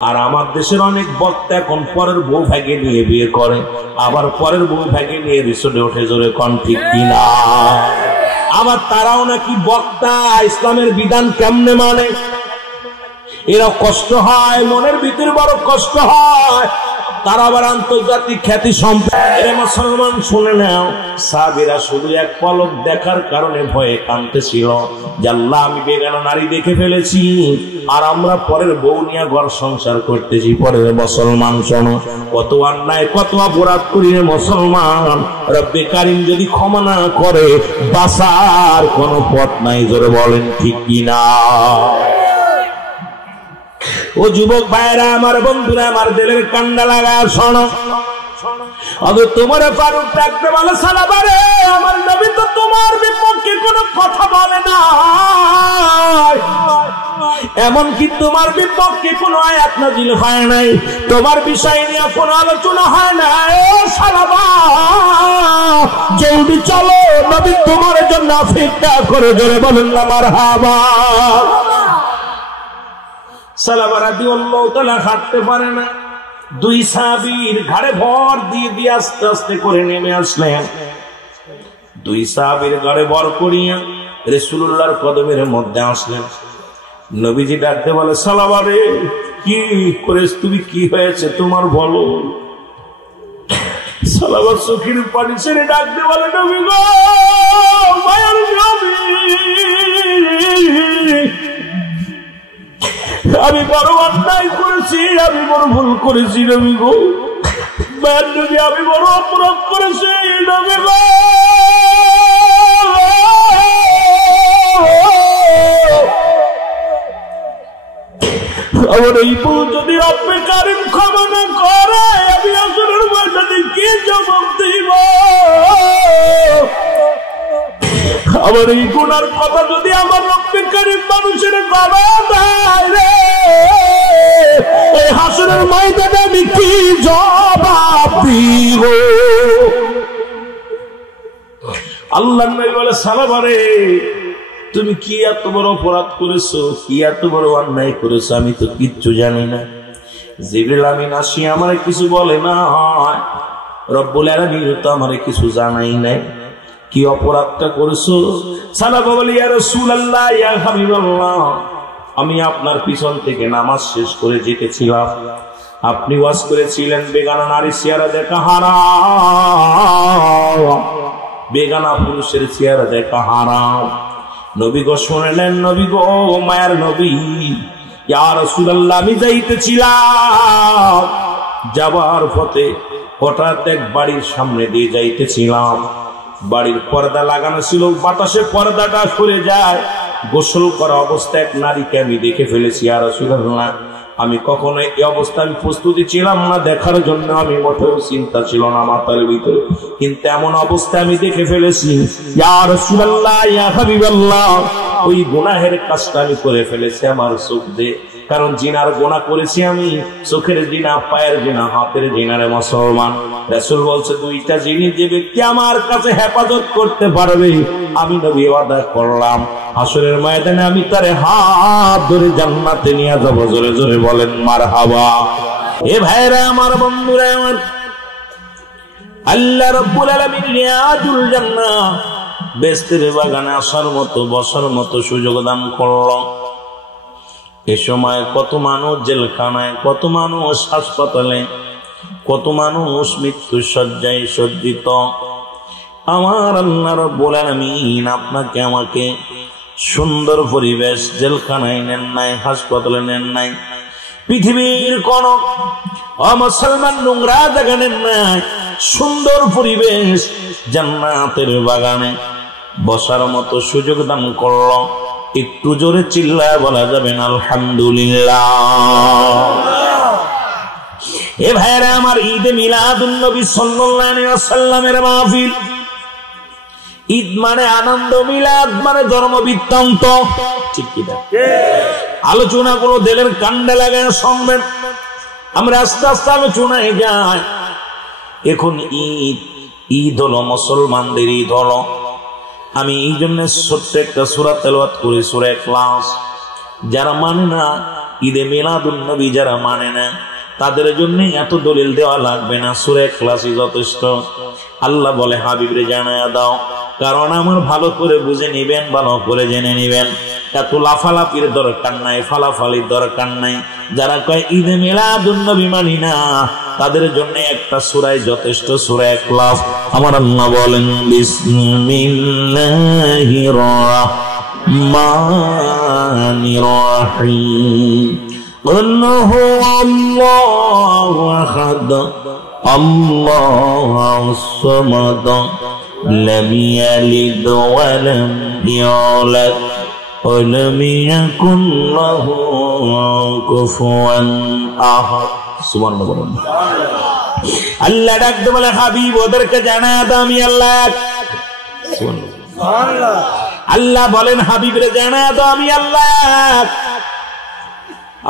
আর আমার দেশের অনেক বক্তা এখন পরের বউ ভাগে নিয়ে বিয়ে করে, আবার পরের বউ ভাগে নিয়ে রিসোর্টে উঠে জোরে কোন ঠিক কিনা। আবার তারাও নাকি বক্তা, ইসলামের বিধান কেমনে মানে, এরা কষ্ট হয়, মনের ভিতরে বড় কষ্ট হয়। তারা আবার আন্তর্জাতিক খ্যাতি সম্পন্ন। মুসলমান শুনে নাও, সাহাবীরা শুধু এক পলক দেখার কারণে ভয়ে কাঁদতেছিল যে আল্লাহ আমি বেগানা নারী দেখে ফেলেছি, আর আমরা পরের বউ নিয়ে ঘর সংসার করতেছি। পরের মুসলমান শোনো, কত অন্যায় কত অপরাধ করি রে মুসলমান। রব্বে কারীম যদি ক্ষমা না করে বাঁচার কোনো পথ নাই, জোরে বলেন ঠিক কিনা। ও যুবক ভাইরা, আমার বন্ধুরা, আমার দিলের কান্না লাগা শোনো। তোমার ফারুক ডাকতে বলে সালাবারে, আমার নবী তো তোমার বিপক্ষে কোনো কথা বলে না, এমনকি তোমার বিপক্ষে কোনো আয়াত নাযিল হয় নাই, তোমার বিষয় নিয়ে কোনো আলোচনা হয় না। সালাবা জলদি চলো, নবী তোমার জন্য অপেক্ষা করে, জোরে বলেন না মারহাবা। সালাবা রাদিয়াল্লাহু তাআলা হাঁটতে পারে না, দুই সাহাবীর ঘাড়ে ভর দিয়ে দিয়ে আস্তে আস্তে করে নেমে আসলেন। দুই সাহাবীর ঘাড়ে ভর করিয়া রাসূলুল্লাহর কদমের মধ্যে আসলেন। নবীজি ডাকতে বলে সালাবা রে, কি করেছ তুমি, কি হয়েছে তোমার বলো। সালাবা চোখের পানি ছেড়ে ডাকতে বলে নবী গো, মায়ের নবী, আমি বড় অন্যায় করেছি, আমি বড় ভুল করেছি নবী গো, আমি বড় অপরাধ করেছি নবী গো। আমার এই ভুল যদি রব্বে কারীম ক্ষমা না করে, আমি আসরের ময়দানে কি জবাব দিব। আমার এই গুনার কথা যদি আমার রব্বে কারীম মানুষের জবাব দেয় রে, এই হাসরের ময়দানে আমি কি জবাব দিব। আল্লাহর নবী বলে সালাবা রে, তুমি কি এত বড় অপরাধ করেছো, কি এত বড় অন্যায় করেছো, আমি তো কিচ্ছু জানি না। জিবরিল আমিন আসি আমারে কিছু বলে না, রব্বুল আলামিন তো আমারে কিছু জানাই নাই, কি অপরাধটা করেছো। সালাবা বলে ইয়া রাসূলুল্লাহ, ইয়া হাবিবাল্লাহ, আমি আপনার পিছন থেকে নামাজ শেষ করে যেতেছিলাম, আপনি ওয়াজ করেছিলেন বেগানা নারী চেহারা দেখা হারাম, বেগানা পুরুষের চেহারা দেখা হারাম। নবী গো শুনলেন, নবী গো মায়ার নবী, ইয়া রাসূলুল্লাহ, আমি যাইতেছিলাম, যাবার পথে হঠাৎ এক বাড়ির সামনে দিয়ে যাইতেছিলাম, বাড়ির পর্দা লাগানো ছিল, বাতাসে পর্দাটা সরে যায়, গোসল করা অবস্থায় এক নারীকে আমি দেখে ফেলেছি। ইয়া রাসূলুল্লাহ, আমি কখনো এই অবস্থা আমি প্রস্তুতি ছিলাম না দেখার জন্য, আমি মোটেও চিন্তা ছিল না মাথার ভিতরে, কিন্তু এমন অবস্থা আমি দেখে ফেলেছি। ইয়া রাসূলুল্লাহ, ইয়া হাবিবাল্লাহ, ওই গুনাহের কাজটা আমি করে ফেলেছি আমার চোখ দিয়ে, কারণ জিনার গুনাহ করেছি আমি, চোখের জিনা, পায়ের জিনা, হাতের জিনারে মুসলমান। রাসূল বলছে দুইটা জিনিস যে ব্যক্তি আমার কাছে হেফাজত করতে পারবে, আমি নবী ওয়াদা করলাম হাসরের ময়দানে আমি তারে হাত ধরে জান্নাতে নিয়ে যাব, জোরে জোরে বলেন মারহাবা। এ ভাইরা আমার, বন্ধুরা আমার, আল্লাহ রাব্বুল আলামিন রিয়াজুল জান্নাহ, বেহেশতের বাগানে আসার মতো বসার মতো সুযোগ দান করল। এ সময় কত মানুষ জেলখানায়, কত মানুষ হাসপাতালে, কত মানুষ মৃত্যু শয্যায় সজ্জিত। আমার আল্লাহ রাব্বুল আলামিন আপনাকে আমাকে সুন্দর পরিবেশ, জেলখানায় নেন নাই, হাসপাতালে নেন নাই, পৃথিবীর কোন মুসলমান নোংরা জায়গা নেন নাই, সুন্দর পরিবেশ জান্নাতের বাগানে বসার মতো সুযোগ দান করল। একটু জোরে চিল্লায় বলা যাবে না আলহামদুলিল্লাহ। এ ভাইরা আমার, ঈদে মিলাদুন নবী সাল্লাল্লাহু আলাইহি ওয়াসাল্লামের মাহফিল। ঈদ মানে আনন্দ, মিলাদ মানে জন্ম বৃত্তান্ত, ঠিক কি না? আলোচনাগুলো দিলের কান্ডে লাগায় শুনবেন, আমরা আস্তে আস্তে আলোচনায় যাই। এখন ঈদ, ঈদ হলো মুসলমানদের ঈদ হলো। আমি এই জন্য ছোট্ট একটা সূরা তেলাওয়াত করি, সূরা ইখলাস। যারা মানে না ঈদে মিলাদুন নবী যারা মানে না তাদের জন্য এত দলিল দেওয়া লাগবে না, সূরা ইখলাসই যথেষ্ট। আল্লাহ বলে হাবিবরে জানায়া দাও, কারণ আমার ভালো করে বুঝে নিবেন, ভালো করে জেনে নিবেন। এত লাফালাফির দরকার নাই, ফালাফালির দরকার নাই। যারা কয় ঈদে মিলাদুন নবী মানি না তাদের জন্য একটা সূরাই যথেষ্ট, সূরা ইখলাস। আমার আল্লাহ বলেন বিসমিল্লাহির রাহমানির রহিম قل هو الله أحد الله الصمد لم يلد ولم يولد ولم يكن له كفوا أحد سبحان الله আল্লাহ ডাকতে বলে হাবিব ওদেরকে জানায় দাও আমি আল্লাহ। সুবহানাল্লাহ। আল্লাহ বলেন হাবিবরে জানায় দাও আমি আল্লাহ।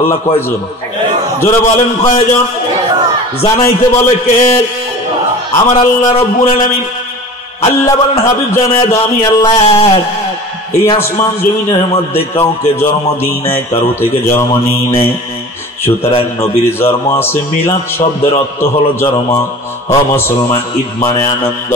আল্লাহ কয়জন? জোরে বলেন কয়জন? জানাইতে বলে কে? আমার আল্লাহ রব্বুল আলামিন। আল্লাহ বলেন হাবিব জানায় দাও আমি আল্লাহ। এই আসমান জমিনের মধ্যে কাউকে জন্ম দিই নাই, কারো থেকে জন্ম নিই নাই। সুতরাং নবীর জন্ম আছে। মিলাদ শব্দের অর্থ হলো জন্ম। ও মুসলমান, ঈদ মানে আনন্দ।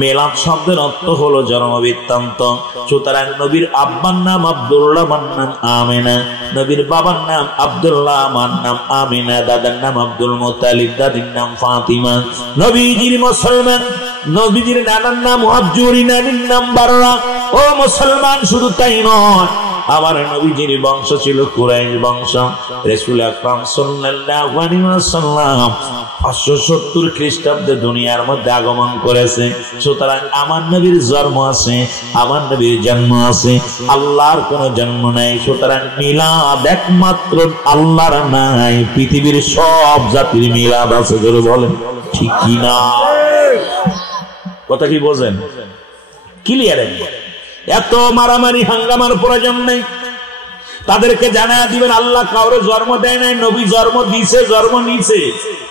মিলাদ শব্দের অর্থ হলো জন্ম বৃত্তান্ত। সুতরাং নবীর আব্বার নাম আব্দুল্লাহ, মার নাম আমিনা। নবীর বাবার নাম আব্দুল্লাহ, মার নাম আমিনা। দাদার নাম আব্দুল মুত্তালিব, দাদির নাম ফাতিমা। নবীজির মুসলমান, নবীজির নানার নাম হাবজুরি, নানির নাম বাররা। ও মুসলমান, শুধু তাই নয়, আমার নবীজির বংশ ছিল কুরাইশ বংশ। রাসূল আকরাম সাল্লাল্লাহু আলাইহি ওয়াসাল্লাম 570 খ্রিস্টাব্দে দুনিয়ার মধ্যে আগমন করেছে। সুতরাং আমার নবীর জন্ম আছে, আমার নবীর জন্ম আছে, আল্লাহর কোনো জন্ম নাই। সুতরাং মিলাদ একমাত্র আল্লাহর নাই, পৃথিবীর সব জাতির মিলাদ আছে। জোরে বলেন ঠিক কি না? কথা কি বোঝেন? ক্লিয়ার? এত মারামারি হাঙ্গামার প্রয়োজন নেই। তাদেরকে জানায় দিবেন আল্লাহ কাউরে জন্ম দেয় নাই, নবী জন্ম দিছে, জন্ম নিছে।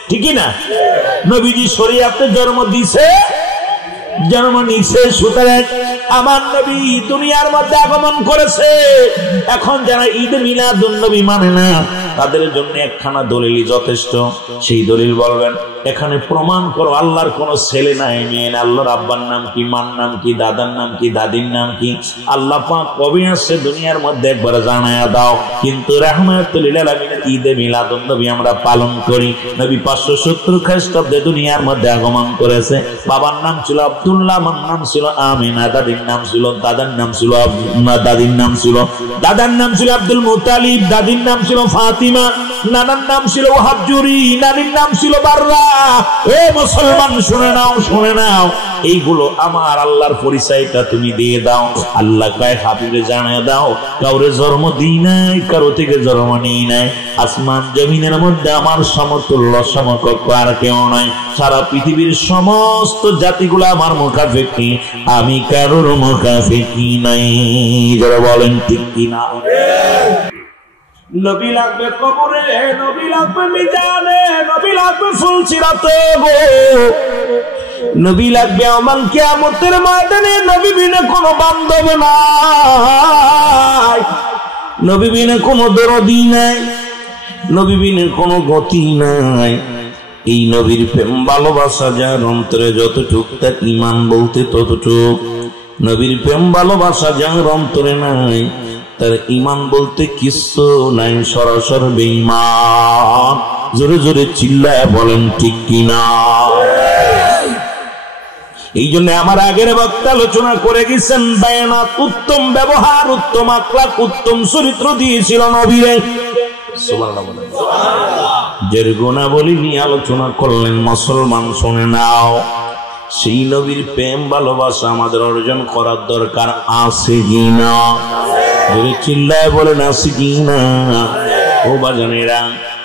ঠিকই না? নবীজি শরীয়তে জন্ম দিছে, জন্ম নিছে। সুতরাং আমার নবী দুনিয়ার মধ্যে আগমন করেছে। এখন যারা ঈদ মিলাদুন নবী মানে না তাদের জন্য একখানা দলিলই যথেষ্ট। সেই দলিল বলবেন, এখানে প্রমাণ করো আল্লাহর কোন ছেলে নাই, মেয়ে নাই। আল্লাহর আব্বার নাম কি, মার নাম কি, দাদার নাম কি, দাদির নাম কি? আল্লাহ পাক কবে আসছে দুনিয়ার মধ্যে একবার জানায়া দাও। কিন্তু রাহমাতুল লিল আলামিন ঈদে মিলাদুন নবী আমরা পালন করি। নবী 570 খ্রিস্টাব্দে দুনিয়ার মধ্যে আগমন করেছে। বাবার নাম ছিল আব্দুল্লাহ, মার নাম ছিল আমিনা, দাদির নাম ছিল, দাদার নাম ছিল, দাদির নাম ছিল, দাদার নাম ছিল আব্দুল মুত্তালিব, দাদির নাম ছিল ফাতিমা, নানার নাম ছিল হাবজুরি, নানির নাম ছিল বাররা। এ মুসলমান শুনে নাও, শুনে নাও, এইগুলো আমার আল্লাহর পরিচয়টা তুমি দিয়ে দাও। আল্লাহ কয় হাবিবে জানিয়ে দাও, কাউরে জন্ম দিই নাই, কারো থেকে জন্ম নিই নাই। আসমান জমিনের মধ্যে আমার সমতুল্য সমকক্ষ আর কেউ নয়। সারা পৃথিবীর সমস্ত জাতিগুলো আমার মুখাফেকি, আমি কারোর মুখাফেকি নাই। যারা বলেন ঠিক কিনা? নবী লাগবে কবরে, নবী লাগবে মিজানে, নবী লাগবে ফুলসিরাতে গো, নবী লাগবে আমার কিয়ামতের ময়দানে। নবী বিনে কোনো বান্ধব নাই, নবী বিনে কোনো দরদি নাই, নবী বিনে কোনো গতি নাই। এই নবীর প্রেম ভালোবাসা যার অন্তরে যতটুক, তার ঈমান বলতে ততটুক। নবীর প্রেম ভালোবাসা যার অন্তরে নাই, তার ঈমান বলতে কিছু নাই, সরাসরি বেঈমান। জোরে জোরে চিল্লায় বলেন ঠিক কিনা? এই জন্য আমার আগের বক্তা আলোচনা করে গেছেন, বায়ানাত উত্তম ব্যবহার, উত্তম আখলাক, উত্তম চরিত্র দিয়েছিল নবীরে। সুবহানাল্লাহ। যার গুণাবলী নিয়ে আলোচনা করলেন, মুসলমান শুনে নাও। সেই নবীর প্রেম ভালোবাসা আমাদের অর্জন করার দরকার আছে কিনা? যদি চিল্লায় বলেন আছে কিনা? ও বাজানেরা,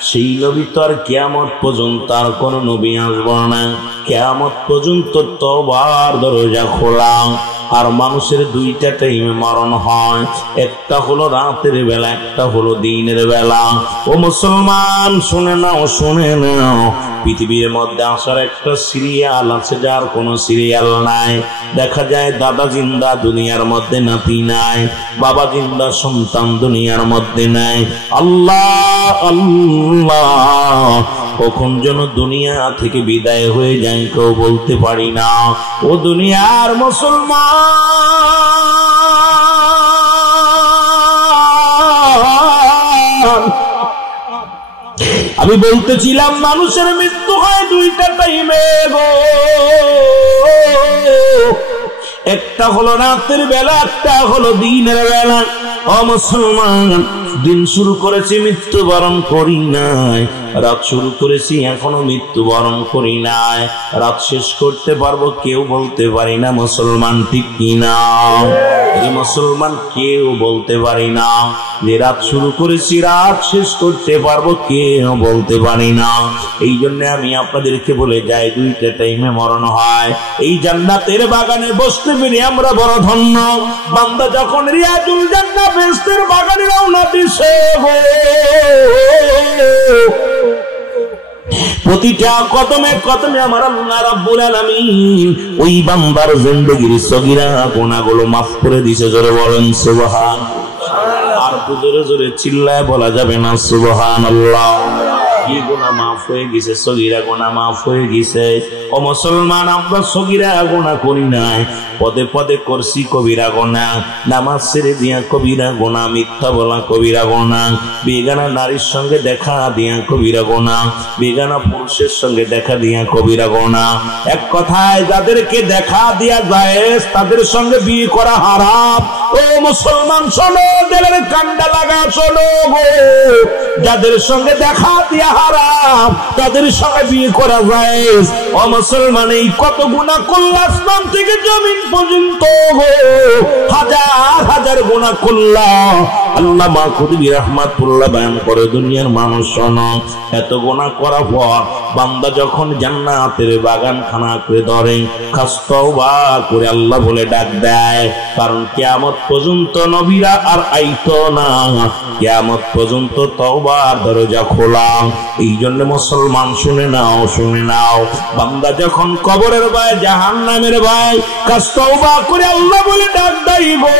সেই নবী তো আর কিয়ামত পর্যন্ত আর কোন নবী আসবে না। কিয়ামত পর্যন্ত তওবার দরজা খোলা। আর মানুষের দুইটা টাইমে মরণ হয়, একটা হলো রাতের বেলা, একটা হলো দিনের বেলা। ও মুসলমান শুনে নাও, শুনে নাও, পৃথিবীর মধ্যে আসার একটা সিরিয়াল আছে যার কোনো সিরিয়াল নাই। দেখা যায় দাদা জিন্দা, দুনিয়ার মধ্যে নাতি নাই, বাবা জিন্দা, সন্তান দুনিয়ার মধ্যে নাই। আল্লাহ আল্লাহ, কখন যেন দুনিয়া থেকে বিদায় হয়ে যায় কেউ বলতে পারি না। ও দুনিয়ার মুসলমান, আমি বলতেছিলাম মানুষের মৃত্যু হয় দুইটা টাইমে গো, একটা হলো রাতের বেলা, একটা হলো দিনের বেলা। ও মুসলমান, দিন শুরু করেছি মৃত্যুবরণ করি নাই, রাত শুরু করেছি এখনো মৃত্যুবরণ করি নাই, রাত শেষ করতে পারবো কেউ বলতে পারি না। মুসলমান ঠিক কিনা? মুসলমান কেউ বলতে পারি না যে রাত শুরু করেছি রাত শেষ করতে পারবো, কেউ বলতে পারি না। এই জন্য আমি আপনাদেরকে বলে যাই দুইটা টাইমে মরণ হয়। এই জান্নাতের বাগানে বসতে পেরে আমরা বড় ধন্য। বান্দা যখন রিয়াজুল জান্নাত বেহেশতের বাগানে রওনা দিছে গো, প্রতিটা কদমে কদমে আমার আল্লাহ রাব্বুল আলামিন ওই বান্দার জিন্দেগীর সগীরা গুনাহগুলো মাফ করে দিয়েছে। জোরে বলেন সুবহানাল্লাহ। আর জোরে জোরে চিল্লায় বলা যাবে না সুবহানাল্লাহ। কি গুনাহ মাফ হয়ে গেছে, সগীরা গুনাহ মাফ হয়ে গেছে। ও মুসলমান, আমরা সগীরা গুনাহ করি নাই, পদে পদে করছি কবিরা গুনাহ। নামাজ ছেড়ে দিয়া কবিরা গুনাহ, মিথ্যা বলা কবিরা গুনাহ, বেগানা নারীর সঙ্গে দেখা দিয়া কবিরা গুনাহ, বেগানা পুরুষের সঙ্গে দেখা দিয়া কবিরা গুনাহ। এক কথায় যাদেরকে দেখা দিয়া যায় তাদের সঙ্গে বিয়ে করা হারাম। ও মুসলমান শোনো, দিলের কান্ডা লাগা শোনো গো, যাদের সঙ্গে দেখা দিয়া হারাম তাদের সঙ্গে বিয়ে করা যায়। ও মুসলমান, এই কত গুনাহ করলা, আসমান থেকে জমিন পর্যন্ত গো, হাজার হাজার গুনাহ করলা। আল্লামা খুদবি রাহমাতুল্লাহ বয়ান করে, দুনিয়ার মানুষ শোনো, এত গুনাহ করার পর বান্দা যখন জান্নাতের বাগান খানা করে ধরে, খাস তওবা করে আল্লাহ বলে ডাক দেয়। কারণ কিয়ামত পর্যন্ত নবীরা আর আইতো না, কিয়ামত পর্যন্ত তওবার দরজা খোলা। এই জন্য মুসলমান শুনে নাও, শুনে নাও, বান্দা যখন কবরের ভয়, জাহান্নামের ভয়, খাস তওবা করে আল্লাহ বলে ডাক দেয় গো।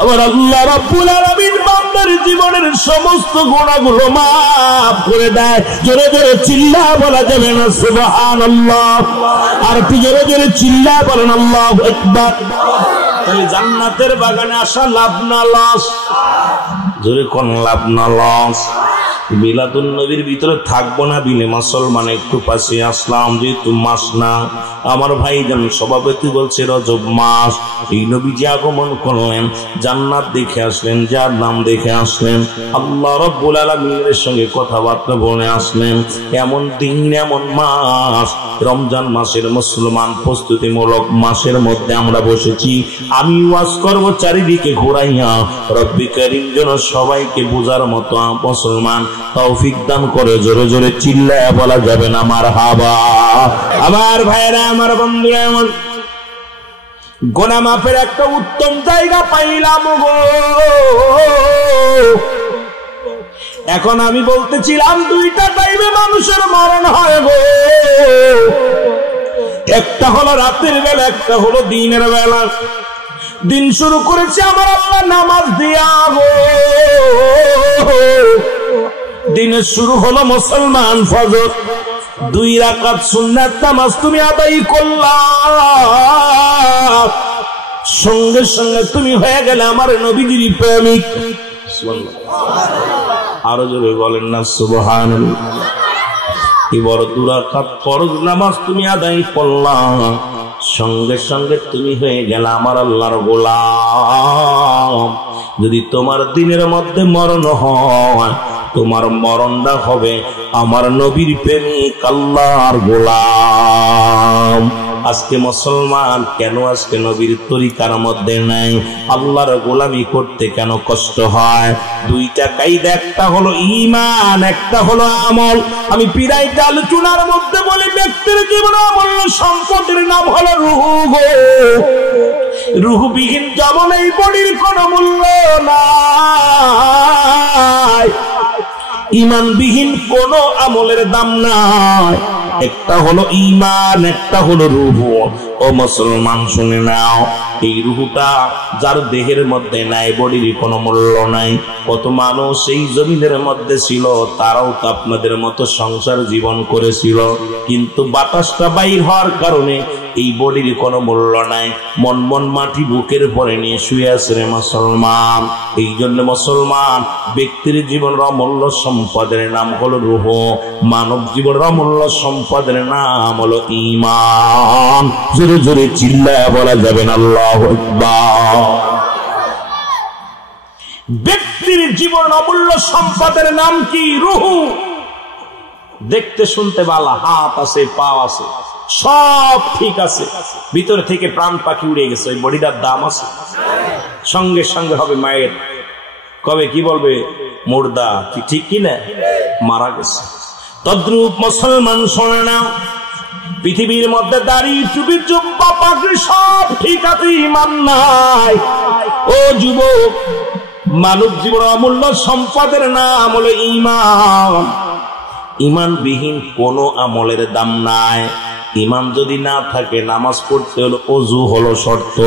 আমার আল্লাহ রাব্বুল আলামিন বান্দার জীবনের সমস্ত গুনাহগুলো মাফ করে দেয়। জোরে জোরে চিল্লা বলা যাবে না সুবহানাল্লাহ। আর কি জোরে জোরে চিল্লা বলেন আল্লাহু আকবার। তাহলে জান্নাতের বাগানে আসা লাভ না লস? জোরে কোন লাভ না লস? মিলাদুন নবীর ভিতরে থাকবো না বিলে মুসলমান, একটু পাশে আসলাম। যেহেতু মাস না, আমার ভাইজান সভাপতি বলছে রজব মাস, এই নবীজি আগমন করলেন, জান্নাত দেখে আসলেন, যার নাম দেখে আসলেন, আল্লাহ রাব্বুল আলামিনের সঙ্গে কথাবার্তা বলে আসলেন। এমন দিন, এমন মাস, রমজান মাসের মুসলমান প্রস্তুতিমূলক মাসের মধ্যে আমরা বসেছি। আমি ওয়াজ করবো চারিদিকে ঘোরাইয়া, রব্বি কারীম যেন সবাইকে বোঝার মতো মুসলমান তৌফিক দান করে। জোরে জোরে চিল্লায় বলা যাবে না মারহাবা। আমার ভাইরা, আমার বন্ধুরা, আমার গুনাহ মাফের একটা উত্তম জায়গা পাইলাম গো। এখন আমি বলতেছিলাম দুইটা টাইমে মানুষের মরণ হয় গো, একটা হলো রাতের বেলা, একটা হলো দিনের বেলা। দিন শুরু করেছে আমার আল্লাহ নামাজ দিয়া গো। দিনের শুরু হলো মুসলমান ফজর, 2 রাকাত সুন্নাত নামাজ তুমি আদায় করলা, সঙ্গে সঙ্গে তুমি হয়ে গেলে আমার নবীজির প্রেমিক। আরো জোরে বলেন না সুবহানাল্লাহ। কি বড় 2 রাকাত ফরজ নামাজ তুমি আদায় করলা, সঙ্গে সঙ্গে তুমি হয়ে গেলে আমার আল্লাহর গোলাম। যদি তোমার দিনের মধ্যে মরণ হয়, তোমার মরণটা হবে আমার নবীর প্রেমিক আল্লাহর গোলাম। আজকে মুসলমান কেন আজকে নবীর তরিকার মধ্যে নাই? আল্লাহর গোলামি করতে কেন কষ্ট হয়? দুইটা কায়দা, একটা হলো ঈমান, একটা হলো আমল। আমি পিরাইতে আলোচনার মধ্যে বলি, ব্যক্তির জীবনে অমূল্য সম্পদের নাম হলো রূহ। রূহবিহীন যেমন এই বডির কোনো মূল্য নাই, ঈমানবিহীন কোন আমলের দাম নাই। একটা হলো ঈমান, একটা হলো রূহ। ও মুসলমান শুনে নাও, এই রূহটা যার দেহের মধ্যে নাই, বডির কোনো মূল্য নাই। কত মানুষ এই জমিনের মধ্যে ছিল, তারাও তো আপনাদের মতো সংসার জীবন করেছিল, কিন্তু বাতাসটা বাইর হওয়ার কারণে এই বডির কোনো মূল্য নাই। মন মন মাটি বুকের পরে নিয়ে শুয়ে আছে রে মুসলমান। এই জন্য মুসলমান, ব্যক্তির জীবনের অমূল্য সম্পদের নাম হলো রূহ, মানব জীবনের অমূল্য সম্পদের নাম হলো ঈমান। জোরে জোরে চিল্লায়া বলা যাবে না আল্লাহু আকবার। ব্যক্তির জীবন অমূল্য সম্পদের নাম কি? রূহ। দেখতে শুনতে ভালো, হাত আছে, পা আছে, সব ঠিক আছে, ভিতর থেকে প্রাণ পাখি উড়ে গেছে, ওই বডিটার দাম আছে? সঙ্গে সঙ্গে হবে মায়ের, কবে কি বলবে? মুর্দা। ঠিক কিনা? মারা গেছে। তদ্রূপ মুসলমান শোনে না, পৃথিবীর মধ্যে দাড়ি, টুপি, জুব্বা, পাগড়ি সব ঠিক আছে, ঈমান নাই। ও যুবক, মানব জীবন অমূল্য সম্পদের নাম হলো ঈমান। ঈমানবিহীন কোন আমলের দাম নাই। ঈমান যদি না থাকে, নামাজ পড়তে হলো অজু হলো শর্ত,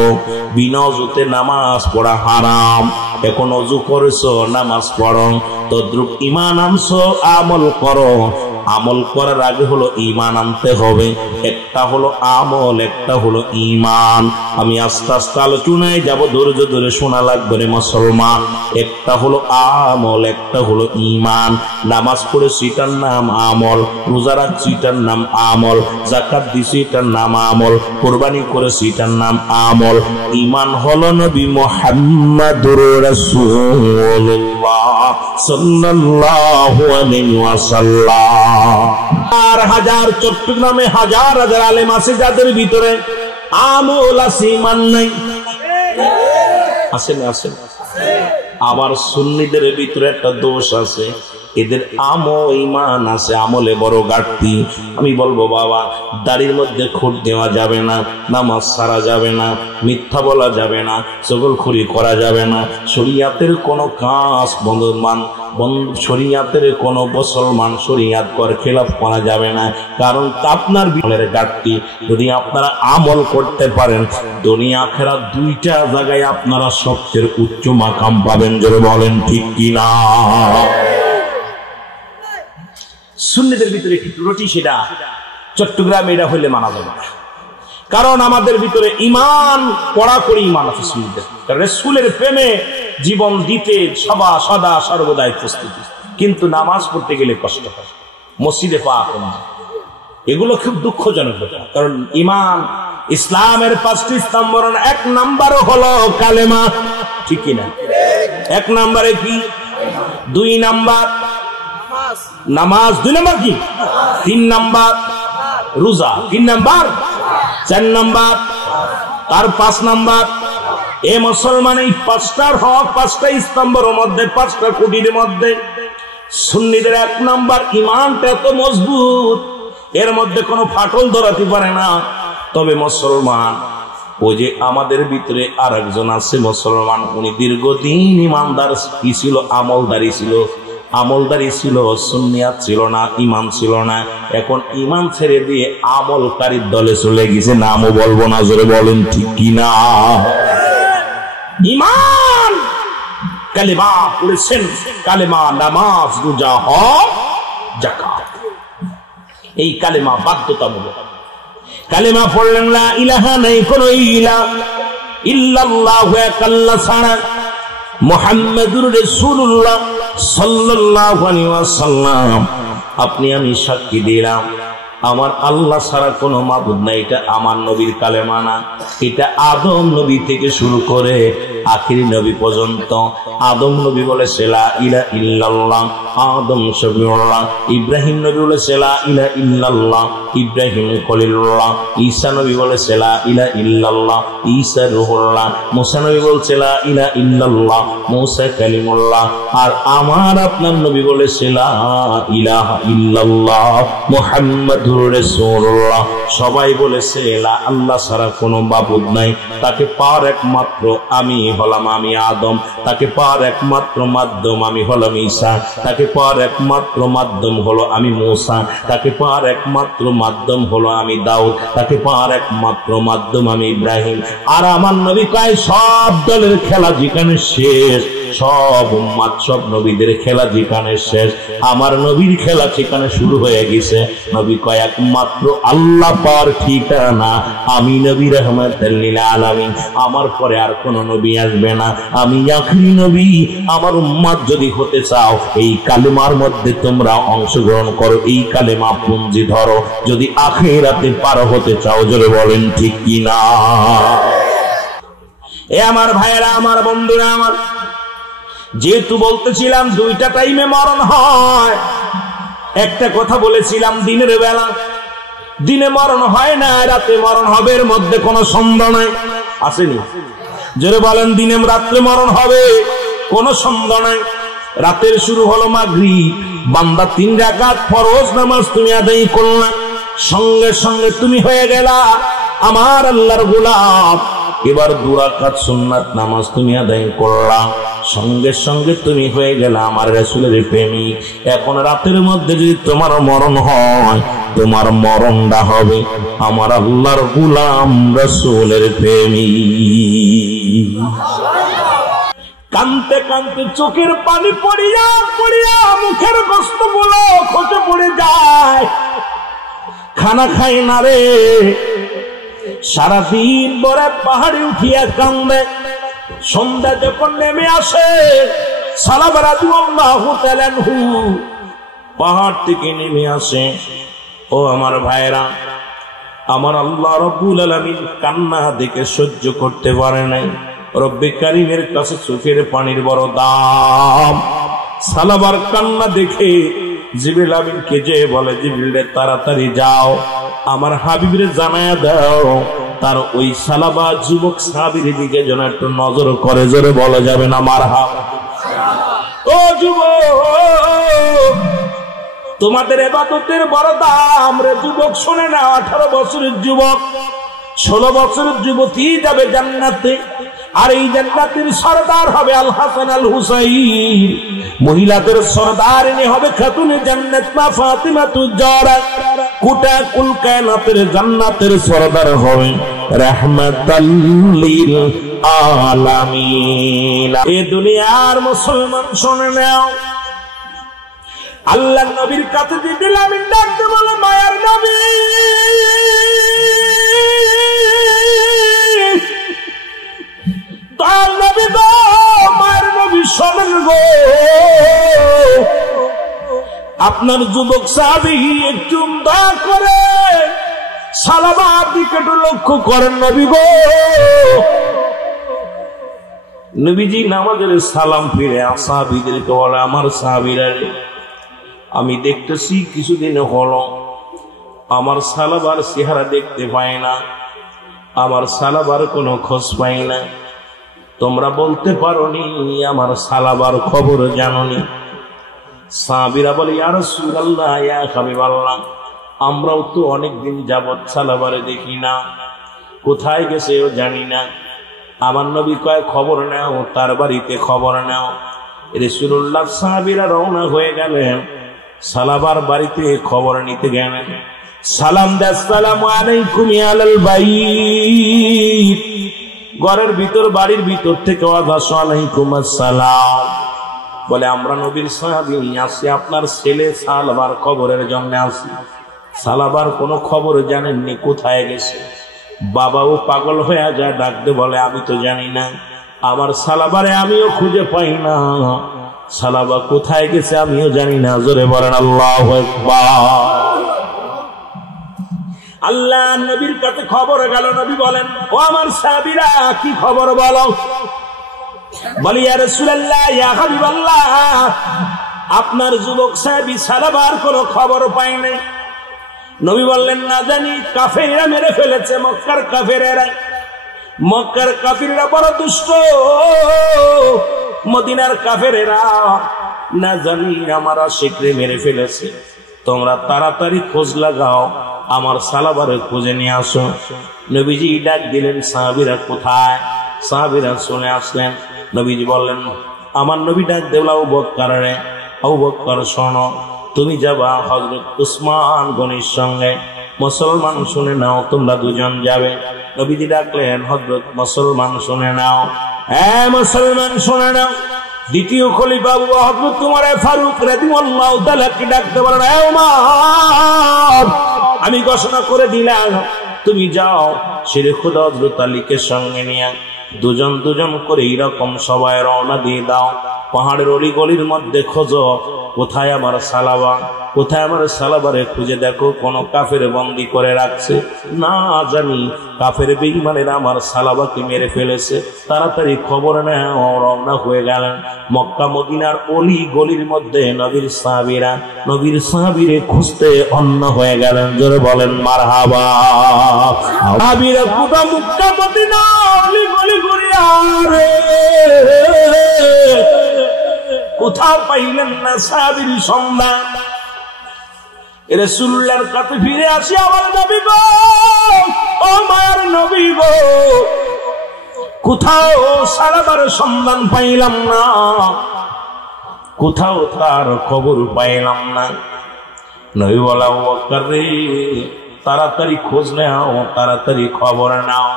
বিনা অজুতে নামাজ পড়া হারাম। এখন অজু করেছো, নামাজ পড়ো, তদ্রুপ ঈমান আনছো, আমল করো। আমল করার আগে হলো ঈমান আনতে হবে। একটা হলো আমল, একটা হলো ঈমান। আমি আস্তে আস্তে আলোচনায় যাব, ধৈর্য ধরে শোনা লাগবে রে মুসলমান। একটা হলো আমল, একটা হলো ঈমান। নামাজ পড়েছি, এটার নাম আমল। রোজা রাখছি, এটার নাম আমল। যাকাত দিছি, এটার নাম আমল। কুরবানি করেছি, এটার নাম আমল। ঈমান হলো নবী মুহাম্মদুর রাসূলুল্লাহ সাল্লাল্লাহু আলাইহি ওয়াসাল্লাম। আর হাজার, চট্টগ্রামে হাজার হাজার আলেম আছে যাদের ভিতরে আমল আছে, ঈমান নাই। আছে না? আছে। আবার সুন্নিদের ভিতরে একটা দোষ আছে, এদের ঈমান আছে, আমলে বড় ঘাটতি। আমি বলবো বাবা, দাড়ির মধ্যে খুঁট দেওয়া যাবে না, নামাজ ছাড়া যাবে না, মিথ্যা বলা যাবে না, চগলখড়ি করা যাবে না, শরিয়াতের কোনো কাজ শরিয়াতের কোনো মুসলমান শরিয়াত কর খেলাফ করা যাবে না। কারণ আপনার আমলের ঘাটতি। যদি আপনারা আমল করতে পারেন, দুনিয়া আখিরাত দুইটা জায়গায় আপনারা সবচেয়ে উচ্চ মাকাম পাবেন। জোরে বলেন ঠিক কিনা? সুন্নিদের ভিতরে কি ত্রুটি? সেটা চট্টগ্রামে এটা হইলে মানা যাবে না। কারণ আমাদের ভিতরে ঈমান, কড়াকড়ি ঈমান আছে সুন্নিদের। রাসূলের প্রেমে জীবন দিতে সদা সর্বদাই প্রস্তুতি, কিন্তু নামাজ পড়তে গেলে কষ্ট হয়, মসজিদে পাক না। এগুলো খুব দুঃখজনক ব্যাপার। কারণ ঈমান, ইসলামের 5টি স্তম্ভ, 1 নাম্বার হলো কালেমা। ঠিক কিনা? 1 নম্বরে কি? 2 নাম্বার নামাজ, 2 নাম্বার কি? 3 নাম্বার রোজা, 3 নাম্বার, 4 নাম্বার, তার 5 নাম্বার। এ মুসলমান, এই 5টার হক, 5টা স্তম্ভের মধ্যে, 5টা খুঁটির মধ্যে সুন্নিদের 1 নাম্বার ঈমানটা এত মজবুত, এর মধ্যে কোনো ফাটল ধরাতে পারে না। তবে মুসলমান, ওই যে আমাদের ভিতরে আর একজন আছে মুসলমান, উনি দীর্ঘদিন ঈমানদার কি ছিল? আমলদারি ছিল, সুন্নিয়াত ছিল না, ঈমান ছিল না। এখন ঈমান ছেড়ে দিয়ে আমলকারীর দলে চলে গেছে, নামও বলবো না। জোরে বলেন ঠিক কিনা? ঈমান, কালেমা পড়েছেন, কালেমা, নামাজ, রোজা, হজ, যাকাত, এই কালেমা বাধ্যতামূলক। কালেমা পড়লেন, লা ইলাহা, নাই কোন ইলাহ ইল্লাল্লাহু, এক আল্লাহ ছাড়া, মুহাম্মাদুর রাসূলুল্লাহ সাল্লাল্লাহু আলাইহি ওয়াসাল্লাম। আপনি আমি সাক্ষী দিলাম, আমার আল্লাহ ছাড়া কোনো মাবুদ নাই। এটা আমার নবীর কালেমা না, এটা আদম নবী থেকে শুরু করে আখিরি নবী পর্যন্ত। আদম নবী বলেছে লা ইলাহা ইল্লাল্লাহ, আদম শফিউল্লাহ। ইব্রাহিম নবী বলেছে লা ইলাহা ইল্লাল্লাহ, ইব্রাহিম খলিলুল্লাহ। ঈসা নবী বলেছে লা ইলাহা ইল্লাল্লাহ, ঈসা রূহুল্লাহ। মুসা নবী বলেছে লা ইলাহা ইল্লাল্লাহ, মুসা কালিমুল্লাহ। আর আমার আপনার নবী বলেছে লা ইলাহা ইল্লাল্লাহ, মুহাম্মাদুর রাসূলুল্লাহ। সবাই বলেছে লা, আল্লাহ ছাড়া কোনো মাবুদ নাই, তাকে পাওয়ার একমাত্র আমি হলাম আমি আদম, তাকে পাওয়ার একমাত্র মাধ্যম আমি হলাম ঈসা, তাকে পাওয়ার একমাত্র মাধ্যম হলো আমি মুসা, তাকে পাওয়ার একমাত্র মাধ্যম হলো আমি দাউদ, তাকে পাওয়ার একমাত্র মাধ্যম আমি ইব্রাহিম। আর আমার নবী কয় সব দলের খেলা যেখানে শেষ, সব উম্মাত সব নবীদের খেলা যেখানে শেষ, আমার নবীর খেলা সেখানে শুরু হয়ে গেছে। নবী কয় একমাত্র আল্লাহ পাওয়ার ঠিকানা আমি নবী রাহমাতুল লিল আলামিন, আমার পরে আর কোন নবী আসবে না, আমি আখিরি নবী। আমার উম্মাত যদি হতে চাও এই কালেমার মধ্যে তোমরা অংশগ্রহণ করো, এই কালেমা পুঞ্জি ধরো, যদি আখিরাতে পার হতে চাও। জোরে বলেন ঠিক কিনা? এ আমার ভাইয়েরা, আমার বন্ধুরা, আমার যেহেতু বলতেছিলাম দুইটা টাইমে মরণ হয়, একটা কথা বলেছিলাম দিনের বেলা দিনে মরণ হয় না, রাতে মরণ হবে, এর মধ্যে কোনো সন্দেহ নাই। আসেনি? জোরে বলেন দিনে রাত্রে মরণ হবে, কোনো সন্দেহ নাই। রাতের শুরু হলো মাগরিব, বান্দা 3 রাকাত ফরজ নামাজ তুমি আদায় করলা, সঙ্গে সঙ্গে তুমি হয়ে গেলা আমার আল্লাহর গোলাম। এবার 2 রাকাত সুন্নাত নামাজ তুমি আদায় করলা, সঙ্গে সঙ্গে তুমি হয়ে গেলা আমার রাসূলের প্রেমিক। এখন রাতের মধ্যে যদি তোমার মরণ হয়, তোমার মরণটা হবে আমার আল্লাহর গোলাম রাসূলের প্রেমিক। কানতে কানতে চোখের পানি পড়িয়া পড়িয়া মুখের গোশত গুলো খসে পড়ে যায়, খানা খাই না রে। সারাদিন বরে পাহাড়ে উঠিয়া কান্দে, সন্ধ্যা যখন নেমে আসে সালাবা রাদিয়াল্লাহু তাআলা আনহু পাহাড় থেকে নেমে আসে। ও আমার ভাইরা, আমার আল্লাহ রাব্বুল আলামিন কান্না দেখে সহ্য করতে পারে নাই। রব্বে কারীমের কাছে চোখের পানির বড় দাম। সালাবার কান্না দেখে জিবরিল আমিনকে যে বলে, জিবরিল তাড়াতাড়ি যাও আমার হাবিবরে জানায়া দাও তার ওই সালাবা যুবক সাহাবীর দিকে যেন একটু নজর করে। জোরে বলা যাবে না মারহাবা? ও যুবক, তোমাদের ইবাদতের বড় দাম রে যুবক। শুনে না, 18 বছরের যুবক 16 বছরের যুবতী যাবে জান্নাতে, আর এই জান্নাতের সরদার হবে আল হাসান আল হুসাইন। মহিলাদের সরদারিনী হবে খাতুনে জান্নাত মা ফাতিমাতুজ জাহরা। গোটা কুল কায়নাতের জান্নাতের সরদার হবে রাহমাতাল লিল আলামিন। এই দুনিয়ার মুসলমান শুনে নাও, আল্লাহর নবীর কাছে জিবরিল আমিন ডাকতে বলে, মায়ার নবী, তার নবী গো, মায়ের নবী শোনেন গো, আপনার যুবক সাহাবী একটু দয়া করে সালাবার দিকে একটু লক্ষ্য করেন নবী গো। নবীজি নামাজের সালাম ফিরে সাহাবীদেরকে বলে, আমার সাহাবীরা রে, আমি দেখতেছি কিছুদিন হলো আমার সালাবার চেহারা দেখতে পাই না, আমার সালাবার কোনো খোঁজ পাই না। তোমরা বলতে পারোনি আমার সালাবার খবর জানোনি? সাহাবীরা বলে, ইয়া রাসূলুল্লাহ, ইয়া হাবিবাল্লাহ, আমরাও তো অনেকদিন যাবত সালাবারে দেখি না, কোথায় গেছে ও জানি না। আমার নবী কয়, খবর নাও, তার বাড়িতে খবর নাও। রাসূলুল্লাহ সাহাবীরা রওনা হয়ে গেলেন, সালাবার বাড়িতে খবর নিতে গেলেন। সালাম দে, আসসালামু আলাইকুম আলাল বাইত। ঘরের ভিতর, বাড়ির ভিতর থেকে আওয়াজ, আলাইকুম আসসালাম। বলে, আমরা নবীর সাহাবী আসি, আপনার ছেলে সালাবার খবরের জন্য আসি। সালাবার কোনো খবর জানেননি, কোথায় গেছে? বাবাও পাগল হয়ে যায়, ডাকতে বলে, আমি তো জানি না, আমার সালাবারে আমিও খুঁজে পাই না, সালাবা কোথায় গেছে আমিও জানি না। জোরে বলেন আল্লাহু আকবার। আল্লাহ নবীর কাছে খবর গেল, নবী বলেন, ও আমার সাহাবীরা, কি খবর বলো? বলি ইয়া রাসূলুল্লাহ, ইয়া হাবিবাল্লাহ, আপনার যুবক সাহাবী সালাবার কোনো খবর পাই নাই। নবী বললেন, না জানি, কাফেররা মেরে ফেলেছে, মক্কার কাফেরেরা। মক্কার কাফেররা বড় দুষ্ট, মদিনার কাফেরেরা না জানি আমার আশিকরে মেরে ফেলেছে। তোমরা তাড়াতাড়ি খোঁজ লাগাও, আমার সালাবারে খুঁজে নিয়ে আসো। নবীজি ডাক দিলেন, সাহাবীরা কোথায়? সাহাবীরা শুনে আসলেন। নবীজি বললেন, আমার নবী ডাক দেওয়া আবু বকর রে, আবু বকর শোনো, তুমি যাবা হযরত উসমান গনির সঙ্গে। মুসলমান শুনে নাও, তোমরা দুজন যাবে। নবীজি ডাকলেন, হযরত মুসলমান শুনে নাও, হ্যাঁ মুসলমান শুনে নাও। দ্বিতীয় খলিফা আবু হযরত উমর ফারুক রাদিয়াল্লাহু তাআলা কি ডাকতে বলেন, হে উমর, আমি ঘোষণা করে দিলাম, তুমি যাও শিরে খুদা হযরত আলীকে সঙ্গে নিয়ে দুজন দুজন করে এরকম সবাই রওনা দিয়ে দাও। পাহাড়ের অলি গলির মধ্যে খোঁজো, কোথায় আমার সালাবা, কোথায় আমার সালাবারে খুঁজে দেখো কোন কাফের বন্দী করে রাখছে, না জানি কাফের বেঈমানেরা আমার সালাবাকে মেরে ফেলেছে। তাড়াতাড়ি খবর নাও। রওনা হয়ে গেলেন। মক্কা মদিনার অলি গলির মধ্যে নবীর সাহাবীরে খুঁজতে অন্য হয়ে গেলেন। জোরে বলেন মারহাবা। সাহাবীরা পুরো মক্কা মদিনা অলি গলি ঘুরিয়া রে, কোথাও পাইলেন না সাহাবীর সন্ধান। রাসূলুল্লাহর কাছে ফিরে আসি, আমার নবী গো, ও মায়ের নবী গো, কোথাও সালাবার সন্ধান পাইলাম না, কোথাও তার খবর পাইলাম না। নবী বলা, আবু বকর রে, তাড়াতাড়ি খোঁজ নাও, তাড়াতাড়ি খবর নাও।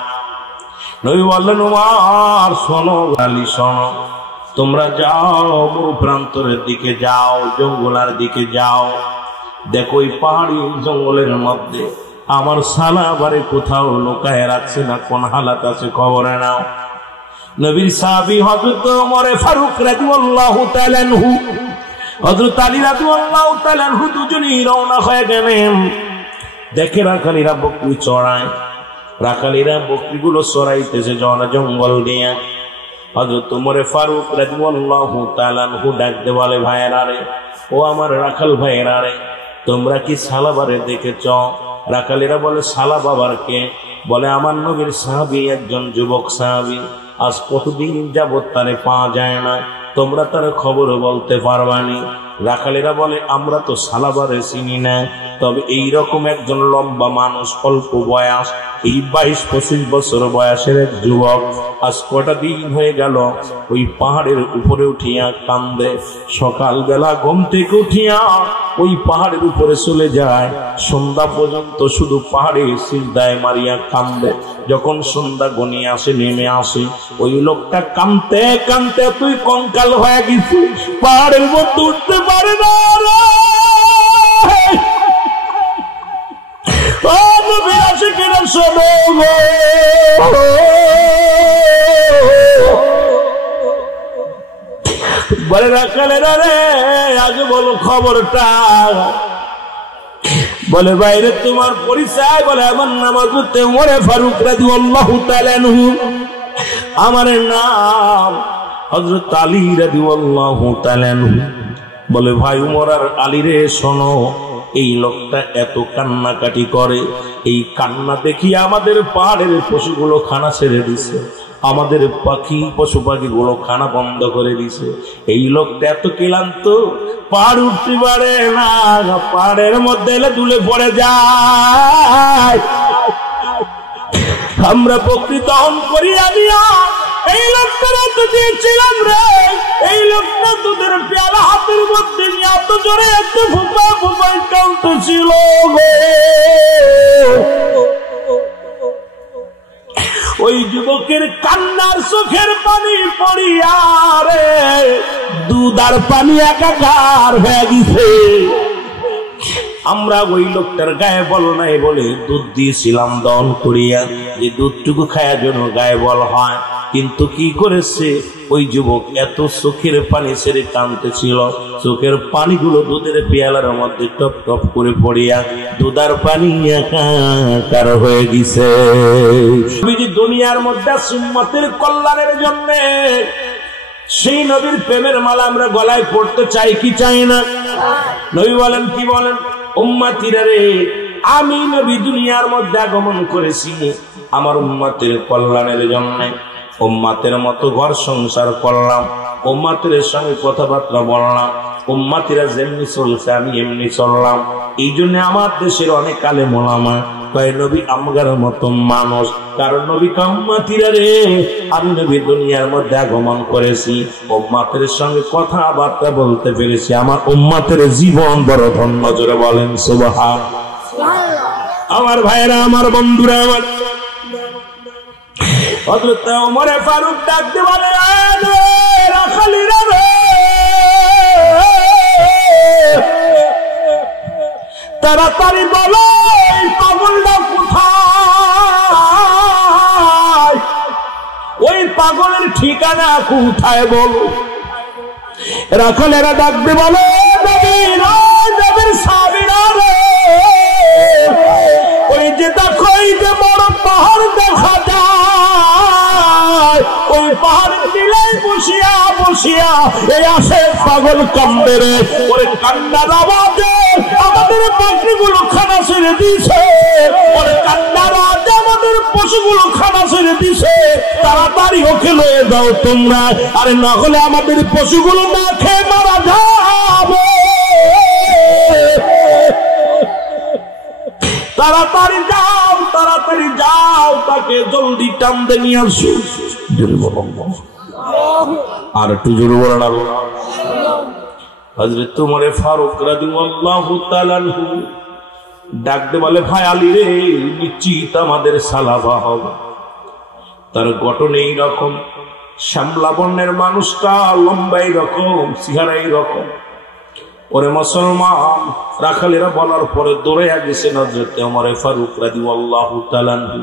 নবী বললেন, উমর শোনো, আলী শোনো, তোমরা যাও মরু প্রান্তরের দিকে যাও, জঙ্গলের দিকে যাও, দেখো ওই পাহাড়ি জঙ্গলের মধ্যে আমার সালাবারে কোথাও লুকায় রাখছে না, কোন হালাত আছে খবর নাও। নবীর সাহাবী হযরত ওমর ফারুক রাদিয়াল্লাহু তাআলা আনহু, হযরত আলী রাদিয়াল্লাহু তাআলা আনহু দুজনেই রওনা হয়ে গেলেন। দেখে রাখালিরা বকরি চড়ায়, রাখালিরা বকরিগুলো চড়াইতেছে জঙ্গল দিয়ে। হযরত ওমর ফারুক রাদিয়াল্লাহু তাআলা আনহু ডাকতে বলে, ভাইয়েরা রে, ও আমার রাখাল ভাইয়েরা রে, তোমরা কি সালাবারে দেখেছ? রাখালেরা বলে, সালাব আবার কে? বলে, আমার নবীর সাহাবী, একজন যুবক সাহাবী, আজ কতদিন যাবত তারে পাওয়া যায় না, তোমরা তার খবর বলতে পারবানি? রাখালেরা বলে, আমরা তো সালাবারে চিনি না, তবে এইরকম একজন লম্বা মানুষ, অল্প বয়স, এই 22-25 বছর বয়সের এক যুবক, আজ কটা দিন হয়ে গেল ওই পাহাড়ের উপরে উঠিয়া কান্দে। সকালবেলা ঘুম থেকে উঠিয়া ওই পাহাড়ের উপরে চলে যায়, সন্ধ্যা পর্যন্ত শুধু পাহাড়ে সিজদায় মারিয়া কান্দে। যখন সন্ধ্যা গনিয়ে আসে, নেমে আসে, ওই লোকটা কাঁদতে কাঁদতে তুই কঙ্কাল হয়ে গেছি, পাহাড়ের মধ্যে উঠতে পারে না। বলে, রাখালেরা রে, আগে বলো খবরটা। বলে, বাইরে তোমার পরিচয়? বলে, আমার নাম হযরত ওমর ফারুক রাদিয়াল্লাহু তাআলা আনহু, আমার নাম হযরত আলী রাদিয়াল্লাহু তাআলা আনহু। বলে, ভাই উমর আর আলী রে, শোনো, এই লোকটা এত কান্নাকাটি করে, এই কান্না দেখিয়ে আমাদের পাহাড়ের পশুগুলো খানা ছেড়ে দিছে, আমাদের পশু পাখিগুলো খানা বন্ধ করে দিছে। এই লোকটা এত ক্লান্ত, পাহাড় উঠতে পারে না, পাহাড়ের মধ্যে দুলে পড়ে যায়। আমরা বকরি দহন করি আনিয়া এই লোকটার এত দিয়েছিলাম রে, এই লোকটা তোদের পেয়ালা হাতের মধ্যে নিয়ে এত জোরে এত ফুপা ফুপাই কাঁদতেছিল গো। ওই যুবকের কান্নার চোখের পানি পড়িয়া রে দুধ আর পানি একাকার হয়ে গেছে। আমরা ওই লোকটার গায়ে বল নাই বলে দুধ দিয়েছিলাম দহন করিয়া, যে দুধটুকু খাওয়ার জন্য গায়ে বল হয়। কিন্তু কি করেছে ওই যুবক, এত চোখের পানি ছেড়ে কাঁদতেছিল, চোখের পানিগুলো দুধের পেয়ালার মধ্যে টপ টপ করে পড়িয়া দুধার পানি একাকার হয়ে গেছে। দুনিয়ার মধ্যে উম্মতের কল্যাণের জন্য সেই নবীর প্রেমের মালা আমরা গলায় পড়তে চাই কি চাই না? নবী বলেন, কি বলেন? উম্মতিরা রে, আমি নবী দুনিয়ার মধ্যে আগমন করেছি আমার উম্মতের কল্যাণের জন্য। উম্মতের মতো ঘর সংসার করলাম, উম্মতের সঙ্গে কথাবার্তা বললাম, উম্মতিরা যেমনি চলছে আমি এমনি চললাম। এই জন্য আমার দেশের অনেক আলেম ওলামা কয় নবী আমগার মতো মানুষ, কারণ নবী উম্মতিরা রে, আমি নবী দুনিয়ার মধ্যে আগমন করেছি, উম্মতের সঙ্গে কথাবার্তা বলতে পেরেছি, আমার উম্মতের জীবন বড় ধন্য। জোরে বলেন সুবহানাল্লাহ। আমার ভাইরা, আমার বন্ধুরা, আমার হযরত ওমর ফারুক ডাকতে বলে, রাখালিরা রে, তাড়াতাড়ি বলো এই পাগলটা কোথায়, ওই পাগলের ঠিকানা কোথায় বলো। রাখালেরা ডাকতে বলে, নবীর সাহাবীরা রে, ওই যে দেখো এই যে বড় পাহাড় দেখা যায়, ওই পাহাড়ের নীলায় বসিয়া বসিয়া এই আসে পাগল কান্দে রে। ওরে কান্নার আওয়াজে আমাদের পাখিগুলো খানা ছেড়ে দিছে, ওরে কান্নার আওয়াজে আমাদের পশুগুলো খানা ছেড়ে দিছে, তাড়াতাড়ি ওকে লয়ে যাও তোমরা, আরে না হলে আমাদের পশুগুলো না খেয়ে মারা যাবে। তাড়াতাড়ি যাও, তাড়াতাড়ি যাও, তাকে জলদি টানতে নিয়ে আসো। জোরে বলো, আর একটু জোরে বলেন আল্লাহ। হযরত ওমর ফারুক রাদিয়াল্লাহু তাআলা আনহু ডাকতে বলে, ভাই আলী রে, নিশ্চিত আমাদের সালাবা হবে। তার গঠন এই রকম, শ্যামলা বর্ণের মানুষটা, লম্বা এই রকম, চেহারা এই রকম। ওরে মুসলমান, রাখালেরা বলার পরে দৌড়ে গেছে হযরত ওমর ফারুক রাদিয়াল্লাহু তাআলা আনহু।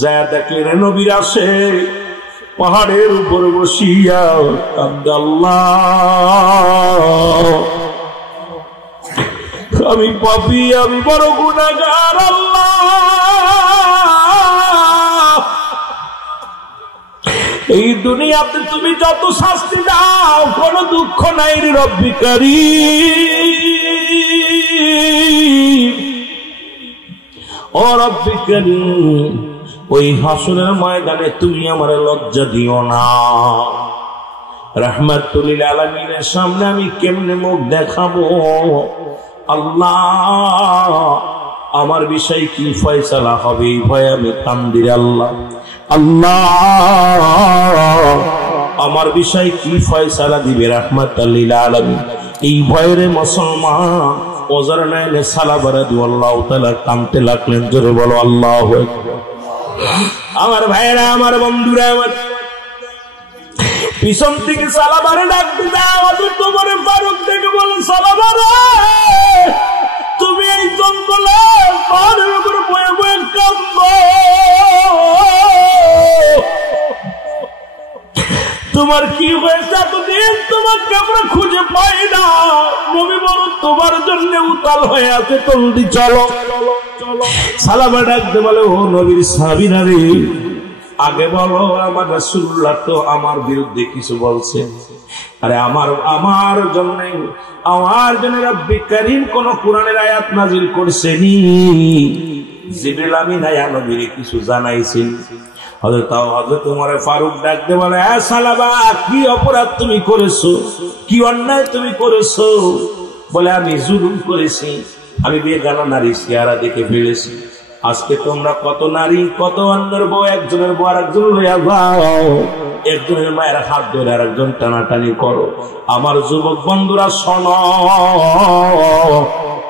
যায় দেখলেন নবীর আসে পাহাড়ের উপর বসিয়া কান্দে, আল্লাহ আমি পাপী, আমি বড় গুনাহগার, আল্লাহ এই দুনিয়াতে তুমি যত শাস্তি দাও কোনো দুঃখ নাই রে রব্বি কারীম, ও রব্বি কারীম, ওই হাসরের ময়দানে তুমি আমার লজ্জা দিও না। রাহমাতুল লিল আলামিনের সামনে আমি কেমনে মুখ দেখাবো? আল্লাহ আমার বিষয় কি ফয়সালা হবে এই ভয়ে আমি কান্দি রে আল্লাহ। আল্লাহ আমার বিষয় কি ফয়সালা দিবে রাহমাতুল লিল আলামিন, এই ভয়ের মুসলমান ওজার নাইলে সালাবা রাদিয়াল্লাহু তাআলা কাঁদতে লাগলেন। জোরে বলো আল্লাহু আকবার। আমার ভাইরা, আমার বন্ধুরা, আমার পিছন থেকে সালাবারে ডাকতে দাও। হযরত ওমর ফারুক থেকে বলেন, সালাবারে তুমি এই জঙ্গলে পাহাড়ের উপরে বয়ে বয়ে কাঁদো, তোমার কি হয়েছে? এতদিন তোমাকে আমরা খুঁজে পাই না। নবী বলেন, তোমার জন্য উতাল হয়ে আছে, জলদি চলো। সালাবা ডাকতে বলে, ও নবীর সাহাবীরা রে, আগে বলো আমার রাসূলুল্লাহ তো আমার বিরুদ্ধে কিছু বলছে, আরে আমার জন্য রব্বি কারীম কোন কোরআনের আয়াত নাযিল করেছেনি? জিবরিল আমিন আয়া নবীর কিছু জানাইছেন। হযরত ওমর ফারুক ডাকতে বলে, এ সালাবা, কি অপরাধ তুমি করেছো? কি অন্যায় তুমি করেছো? বলে, আমি জুলুম করেছি, আমি বেগানা নারী চেহারা দেখে ফেলেছি। আজকে তোমরা কত নারী, কত অন্যের বউ, একজনের বউ আর একজন লইয়া যাও, একজনের মায়ের হাত ধরে আর একজন টানাটানি করো। আমার যুবক বন্ধুরা শোনো,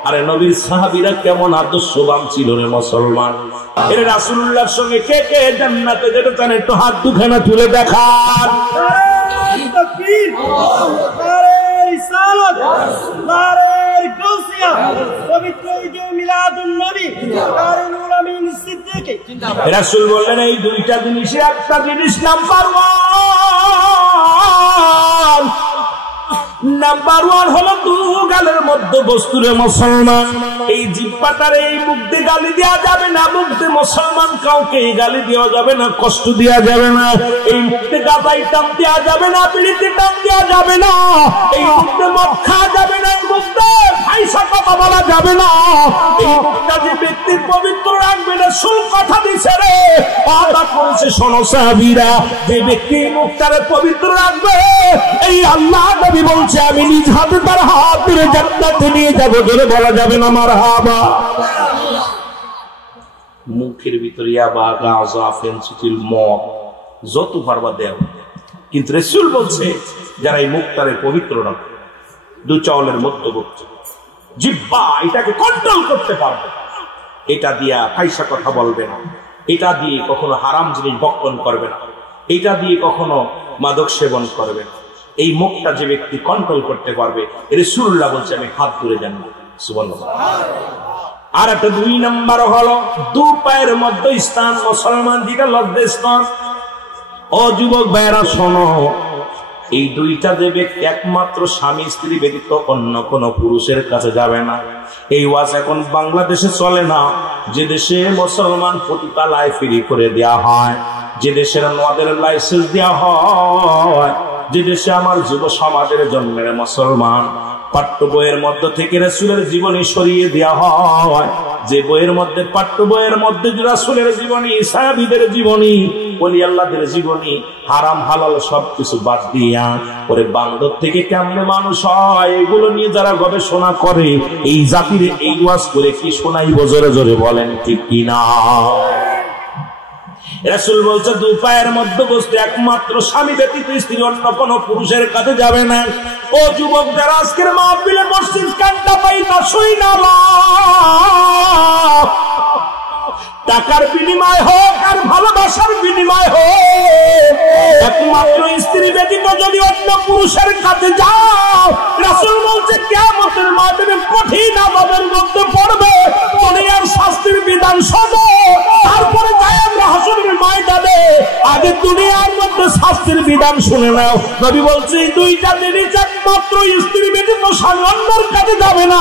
আরে নবীর সাহাবীরা কেমন আদর্শবান ছিল রে মুসলমান। এর রাসূলুল্লাহর সঙ্গে কে কে জান্নাতে যেতে চান একটু হাত দুখানা তুলে দেখান। তাকবীর, নারে রিসালাত, নারে গাউসিয়া, পবিত্র ঈদে মিলাদুন নবী, কারুল আমিন সিদ্দিকী। রাসূল বললেন, এই দুইটা জিনিসে একটা জিনিস নাম্বার 1, নাম্বার 1 হলো দুগালের মধ্যে বস্তুরে মুসলমান, এই জিহ্বাটার এই মুখ দিয়ে গালি দেওয়া যাবে না, মুখ দিয়ে মুসলমান কাউকে গালি দেওয়া যাবে না, কষ্ট দেওয়া যাবে না, এই মুখ দিয়ে গাঁজাই টান দেওয়া যাবে না, বিড়িতে টান দেওয়া যাবে না, এই মুখ দিয়ে মদ খাওয়া যাবে না, এই মুখ দিয়ে ফাইসা কথা বলা যাবে না, এই মুখটা যে ব্যক্তির পবিত্র রাখবে না রাসূল কথা দিছে রে, ওয়াদা করেছে শোনো সাহাবীরা, যে ব্যক্তি মুখটারে পবিত্র রাখবে এই আল্লাহ নবী বলছে আমি নিজ হাতে তার হাত ধরে জান্নাতে নিয়ে যাবো, ধরে বলা যাবে না মারহাবা। মুখের ভিতরে ইয়াবা, গাঁজা, ফেনসিডিল, মদ যত পারবা দেও, কিন্তু রাসূল বলছে যারা এই মুখটারে পবিত্র রাখবে, দু চাউলের মধ্যবর্তী জিহ্বা এটাকে কন্ট্রোল করতে পারবে, এটা দিয়া ফাইসা কথা বলবে না, এটা দিয়ে কখনো হারাম জিনিস ভক্ষণ করবে না, এটা দিয়ে কখনো মাদক সেবন করবে না, এই মুখটা যে ব্যক্তি কন্ট্রোল করতে পারবে রাসূলুল্লাহ বলছে আমি হাত ধরে জানবো। সুবহানাল্লাহ। আর একটা 2 নাম্বার হলো দু পায়ের মধ্যে স্থান, মুসলমান যেটা লজ্জাস্থান। ও যুবক ভাইরা শোনো, এই দুইটা যে ব্যক্তি একমাত্র স্বামী স্ত্রী ব্যতীত অন্য কোন পুরুষের কাছে যাবে না। এই ওয়াজ এখন বাংলাদেশে চলে না, যে দেশে মুসলমান প্রতিপালায় ফ্রি করে দেওয়া হয়, যে দেশের মদের লাইসেন্স দেওয়া হয়, যে দেশে আমার যুব সমাজের জন্মের মুসলমান পাঠ্য বইয়ের মধ্যে থেকে রাসূলের জীবনী সরিয়ে দেওয়া হয়, যে বইয়ের মধ্যে পাঠ্য বইয়ের মধ্যে রাসূলের জীবনী, সাহাবীদের জীবনী, ওলি আল্লাহদের জীবনী, হারাম হালাল সবকিছু বাদ দিয়া ওরে বান্দর থেকে কেমনে মানুষ হয় এগুলো নিয়ে যারা গবেষণা করে, এই জাতির এই ওয়াজ করে কি শোনাইব জোরে জোরে বলেন ঠিক কিনা? রাসূল বলছে দু পায়ের মধ্যে বসতে একমাত্র স্বামী ব্যতীত স্ত্রী অন্য কোন পুরুষের কাছে যাবে না। ও যুবক যারা আজকের মাহফিলে মসজিদ কান্ডা পাইতা শুই না, টাকার বিনিময় হোক আর ভালোবাসার বিনিময় হোক, একমাত্র স্ত্রী ব্যতীত যদি অন্য পুরুষের কাছে যাও, রাসূল বলছে কিয়ামতের মাঠে কঠিন আযাবের মধ্যে পড়বে। দুনিয়ার শাস্তির বিধান শোনো, তারপরে যাই আমরা হাসরের ময়দানে, আগে দুনিয়ার মধ্যে শাস্তির বিধান শুনে নাও। নবী বলছে এই দুইটা জিনিস একমাত্র স্ত্রী ব্যতীত স্বামী অন্যর কাছে যাবে না,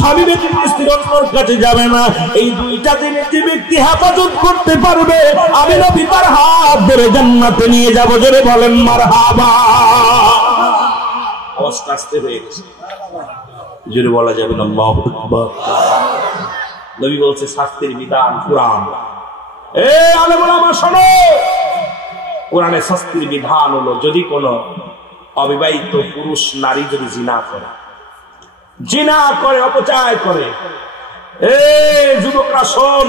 স্বামী ব্যতীত স্ত্রী অন্যর কাছে যাবে না। এই দুইটা জিনিস যে ব্যক্তি হেফাজত করতে পারবে আমি নবী তার হাত ধরে জান্নাতে নিয়ে যাব, জোরে বলেন মারহাবা। আওয়াজটা আস্তে হয়ে গেছে, জোরে বলা যাবে না আল্লাহু আকবার। নবী বলছে শাস্তির বিধান কোরআন। এ আলেম ওলামা শোনো, কোরআনের শাস্তির বিধান হলো যদি কোন অবিবাহিত পুরুষ নারী যদি জিনা করে অপচয় করে, এ যুবকরা শোন,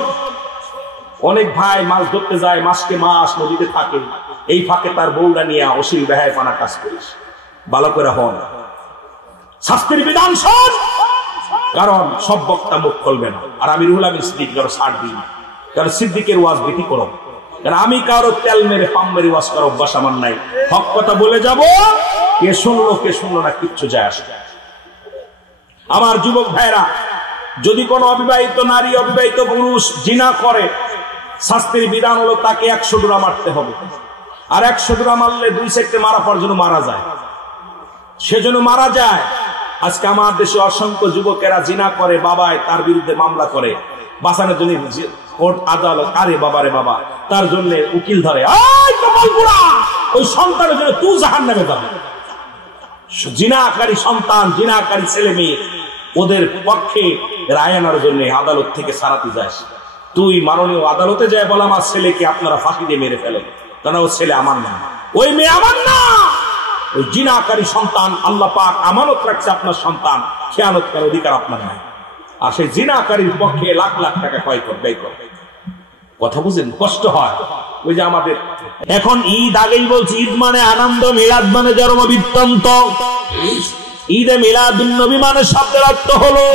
অনেক ভাই মাছ ধরতে যায়, মাসকে মাস নদীতে থাকে, এই ফাঁকে তার বউরা নিয়ে অশ্লীল বেহায়াপনা কাজ করিস, ভালো করে হন, শাস্তির বিধান শোন, কারণ সব বক্তা মুখ খুলবে না। আর আমি রুহুল আমিন সিদ্দিক কারো ছাড় দিই, কারণ সিদ্দিকের ওয়াজ ব্যতিক্রম, কারণ আমি কারো তেল মেরে পাম মেরে ওয়াজ করার অভ্যাস আমার নাই। হক কথা বলে যাব, কে শুনলো না কিচ্ছু যায় আসে। আমার যুবক ভাইরা, যদি কোন অবিবাহিত নারী অবিবাহিত পুরুষ জিনা করে, শাস্তির বিধান হলো তাকে 100 ডোরা মারতে হবে। আর 100 ডোরা মারলে 2 সেকেন্ডে মারা পর যেন মারা যায়, সেজন্য মারা যায়। আজকে আমার দেশে অসংখ্য যুবকেরা জিনা করে, বাবায় তার বিরুদ্ধে মামলা করে, বাঁচানোর জন্য কোর্ট আদালত, আরে বাবারে বাবা, তার জন্য উকিল ধরে, ওই সন্তানের জন্য তুই জাহান্নামে যাবে। জিনাকারী সন্তান, জিনাকারী ছেলে মেয়ে, ওদের পক্ষে রায় আনার জন্য আদালত থেকে ছাড়াতে যাস, তুই মাননীয় আদালতে যায় বল আমার ছেলেকে আপনারা ফাঁসি দিয়ে মেরে ফেলেন, কারণ ও ছেলে আমার না, ওই মেয়ে আমার না। ওই জিনাকারী সন্তান আল্লাহ পাক আমানত রাখছে, আপনার সন্তান, খেয়ানত করার অধিকার আপনার নাই। আর সেই জিনাকারীর পক্ষে লাখ লাখ টাকা ব্যয় করবে। কথা বুঝেন, কষ্ট হয়। ওই যে আমাদের এখন ঈদ, আগেই বলছি ঈদ মানে আনন্দ, মিলাদ মানে জন্ম বৃত্তান্ত। ঈদে মিলাদুন নবী মানে শব্দের অর্থ হলো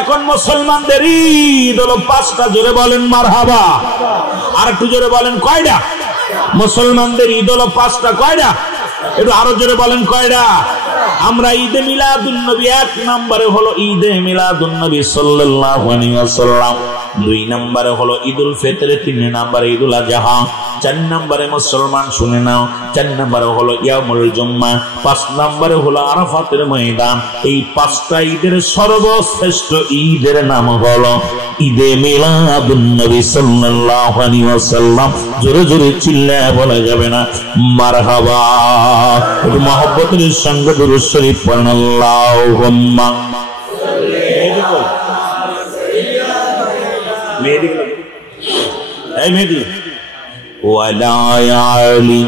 এখন মুসলমানদের ঈদ হলো 5টা, জোরে বলেন মারহাবা। আর একটু জোরে বলেন কয়টা? মুসলমানদের ঈদ হলো 5টা, কয়টা? একটু আরো জোরে বলেন কয়টা? আমরা ঈদে মিলাদুন নবী এক নম্বরে হলো ঈদে মিলাদুন নবী সাল্লাল্লাহু আলাইহি ওয়াসাল্লাম, 2 নম্বরে হলো ঈদুল ফিতর, 3 নম্বরে ঈদুল আযহা, 4 নম্বরে মুসলমান শুনে নাও 4 নম্বরে হলো ইয়ামুল জুম্মা, 5 নম্বরে হলো আরাফাতের ময়দান। এই 5টা ঈদের সর্বশ্রেষ্ঠ ঈদের নাম হলো ঈদে মিলাদুন নবী সাল্লাল্লাহু আলাইহি ওয়াসাল্লাম। জোরে জোরে চিল্লায় বলা যাবে না মারহাবা। একটু মহব্বতের সঙ্গে দুরূদ শরীফ পড়ুন। আল্লাহুম্মা মেহেদি ওয়ালা আলি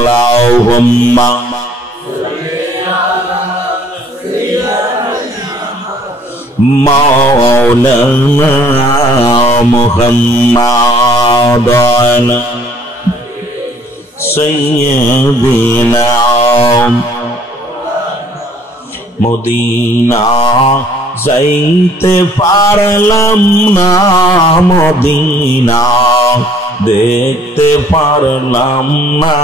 মাদাল্লাহুম্মা মাওলানা মুহাম্মাদান সাইয়্যিদিনা মদিনা যাইতে পারলাম না, মদিনা দেখতে পারলাম না,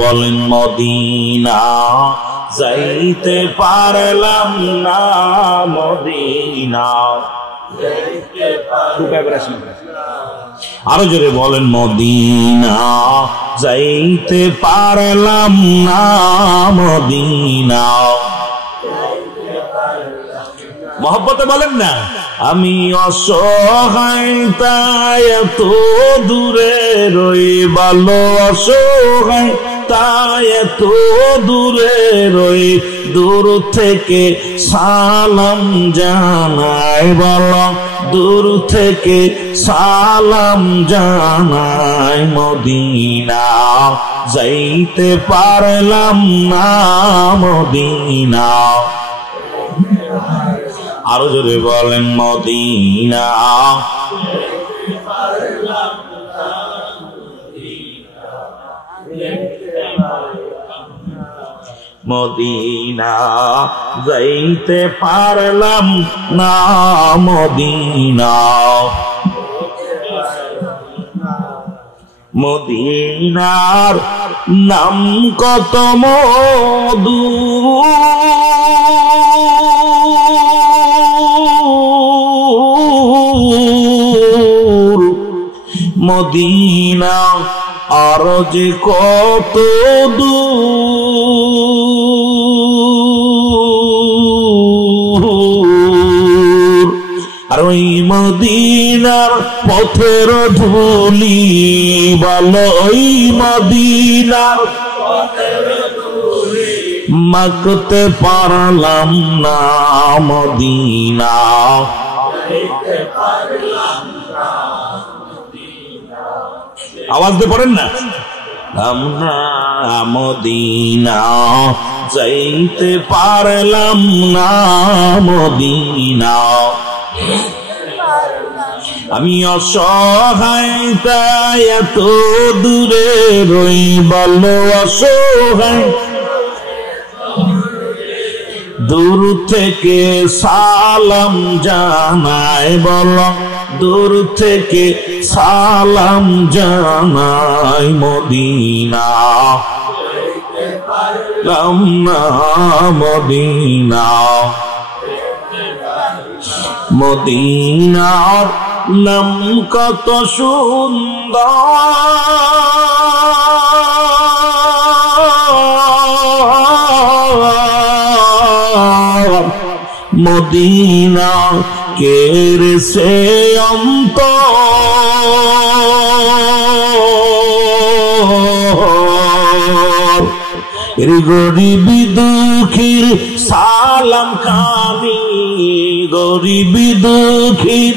বলেন মদিনা যাইতে পারলাম না, মদিনা আরো জোরে বলেন মদিনা যাইতে পারলাম না, মদিনা। মহব্বতে বলেন না, আমি অসহায় তাই এত দূরে রই, ভালো অসহায় তাই এত দূরে রই, দূর থেকে সালাম জানাই, বলো দূর থেকে সালাম জানাই, মদিনা যাইতে পারলাম না, মদিনা। আরো জোরে বলেন মদিনা মদিনা যাইতে পারলাম না, মদিনা মদিনার নাম কত মধু, মদিনা আর যে কত দূর, আর ওই মদিনার পথের ধুলি, বলো ওই মদিনার মাখতে পারলাম না, মদিনা আওয়াজ দিয়ে পড়েন না, আমরা মদিনা যাইতে পারলাম না, মদিনা। আমি অসহায় তাই এত দূরে রই, বলো অসহায় দূর থেকে সালাম জানাই, বলো দূর থেকে সালাম জানাই, মদিনা মদিনা মদিনার নাম কত সুন্দর, মদিনা কের সে অন্তর, গরিবি দুঃখীর সালাম খানি, গরিবি দুঃখীর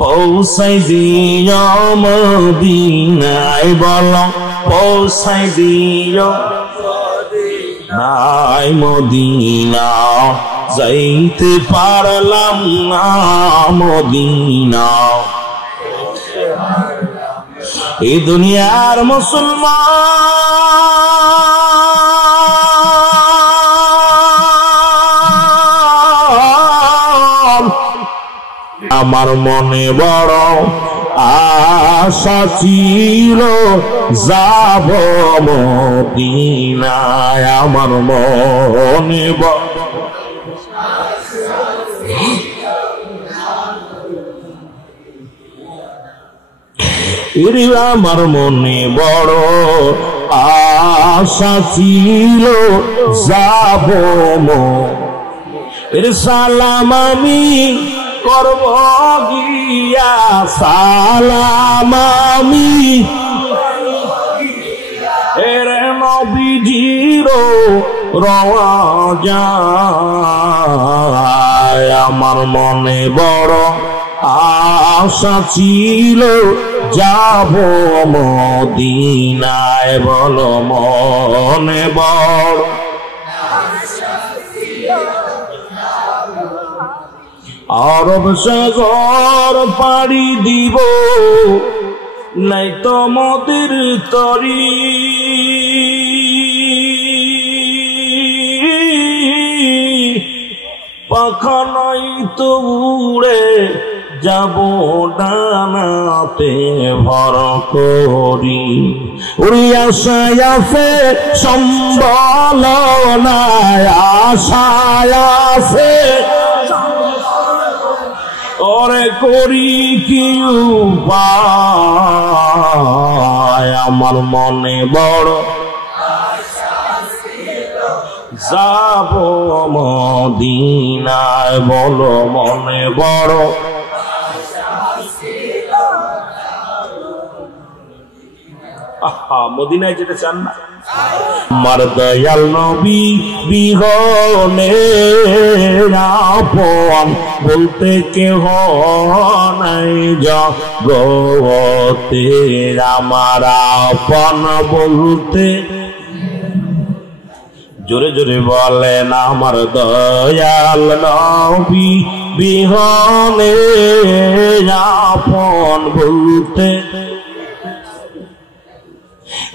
পৌঁছাই দিও মদিনায়, বলো পৌঁছাই দিও নাই, মদিনা যাইতে পারলাম না, মদিনা। এই দুনিয়ার মুসলমান আমার মনে বড় আশা ছিল যাব মদিনায়, আমার মনে বড় আমার মনে বড় আশা ছিল যাব এর সালাম আমি করব গিয়া, সালাম আমি এর নবীজির রওজায়। আমার মনে বড় আশা ছিল যাব মদিনায়, বলো মনে বড় আরব সাগর পাড়ি দিব, নাই তো মদের তরি, পাখা নাই তো উড়ে যাব ডানাতে ভর করি, উড়ি আশায় আছে সম্বল নাই, আশায় আছে ওরে করি কি উপায়। আমার মনে বড় যাব মদিনায়, বলো মনে বড় মদিনায় যেতে চান না? আমার দয়াল নবী বিহনে আপন বলতে কেহ নাই জগতে, আমার আপন বলতে জোরে জোরে বলেন আমার দয়াল নবী বিহনে আপন বলতে,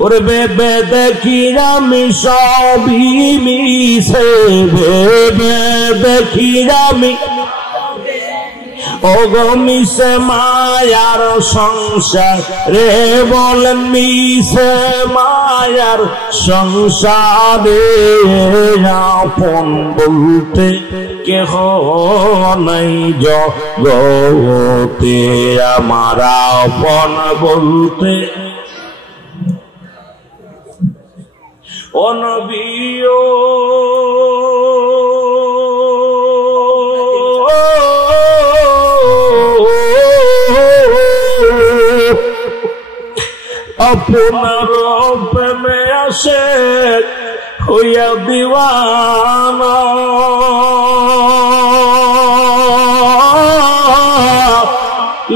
ওরে বেবে দেখি আমি সবই মিশে, বেবে দেখি আমি ওগো মিশে মায়ার সংসার রে, বলেন মিশে মায়ার সংসারে, আপন বলতে কেহ নাই জগতে, আমার আপন বলতে ও নবী ও আপনার প্রেমে আসে হইয়া দিওয়ানা,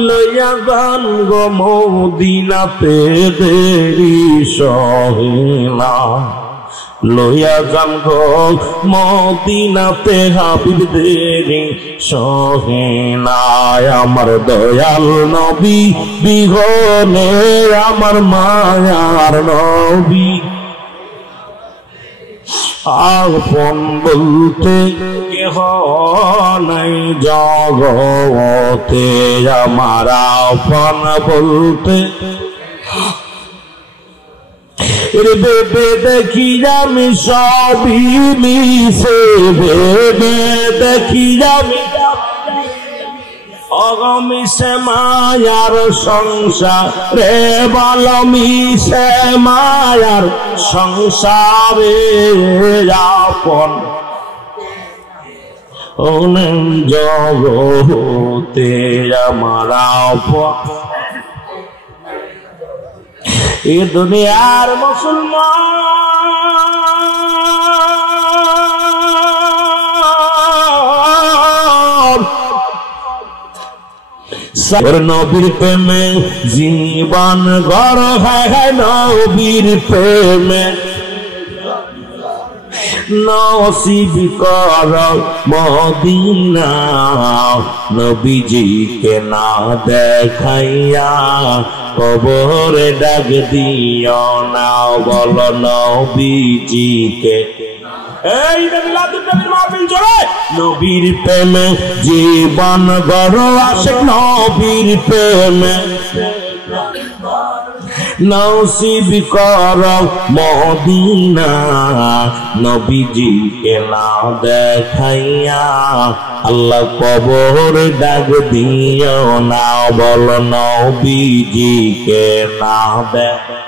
লইয়া গান গো মদিনাতে দেরি সহিনা, লইয়া গান গো মদিনাতে হাবিব দেরি সহিনা। আমার দয়াল নবী বিহনে আমার মায়ার নবী আপন বলতে কেহ নাই জগতে, আমার আপন বলতে বেবে দেখি আমি সবই মিশে, বেবে দেখি আমি অগমিশে মায়ার সংসার রে, বল মিশে মায়ার সংসারে, আপন ওনেন জগতে আমার আপন। এ দুনিয়ার মুসলমান নবীর প্রেমে জীবন গড় হয়, নবীর প্রেমে নসিব কর মদিনা, নবীজিকে না দেখাইয়া কবরে ডাক দিও না, বল নবীজিকে এই যে মিলাদুন নবীর মাহফিল চলে, নবীর প্রেমে জীবন গড়ো আশিক নবীর প্রেমে নসিব করো মদিনা নবীজিকে না দেখাইয়া আল্লাহ কবর ডাক দিও না বল নবীজিকে না দেখাইয়া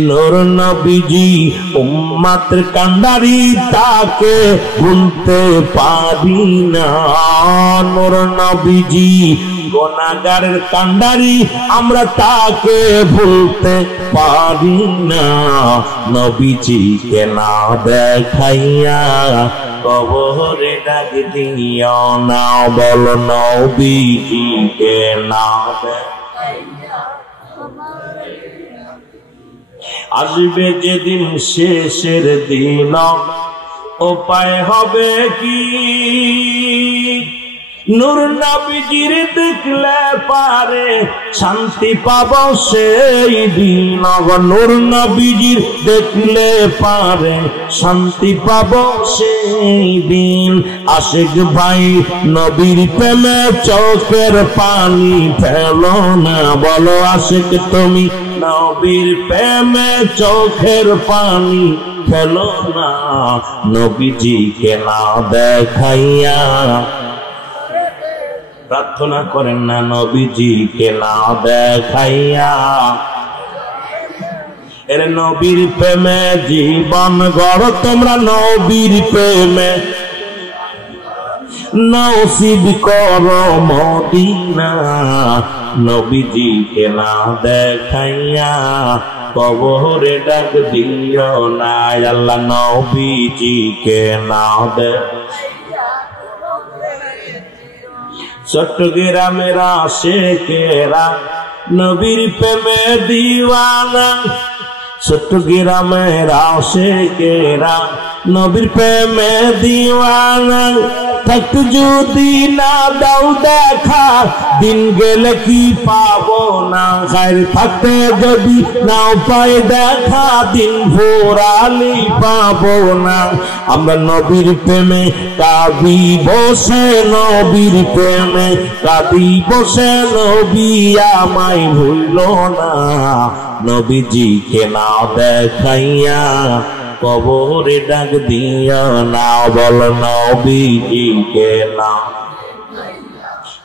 নূর নবীজি উম্মতের কান্ডারি তাকে ভুলতে পারি না নূর নবীজি গুনাহগারের কান্ডারি আমরা তাকে ভুলতে পারি না নবীজিকে না দেখাইয়া কবরে ডাক দিও না বল নবীজিকে না দেখাইয়া আসবে যেদিন শেষের দিন উপায় হবে কি নূর নবীজির দেখলে পারে শান্তি পাব সেই দিন নূর নবীজির দেখলে পারে শান্তি পাব সেই দিন আশিক ভাই নবীর প্রেমে চোখের পানি ফেলো না বলো আশিক তুমি নবীর প্রেমে চোখের পানি ফেলো না নবীজিকে না দেখাইয়া প্রার্থনা করেন না নবীজিকে না দেখাইয়া এর নবীর প্রেমে জীবন গড়ো তোমরা নবীর প্রেমে নসিব করো মদিনা নবীজিকে না দেখাইয়া কবরে ডাক দিও না আল্লাহ নবীজিকে না দেখাইয়া চট্টগ্রামের আশিকেরা নবীর প্রেমে দিওয়ানা চট্টগ্রামের আশিকেরা নবীর প্রেমে দিওয়ানা থাকতে যদি না দাও দেখা দিন গেলে কি পাবো না খায়ের থাকতে যদি নাও পাই দেখা দিন ভোরালি পাবো না আমরা নবীর প্রেমে কাঁদি বসে নবীর প্রেমে কাঁদি বসে নবী আমায় ভুল না নবীজিকে না দেখাইয়া কবরে ডাক দিও না বল নবীজিকে না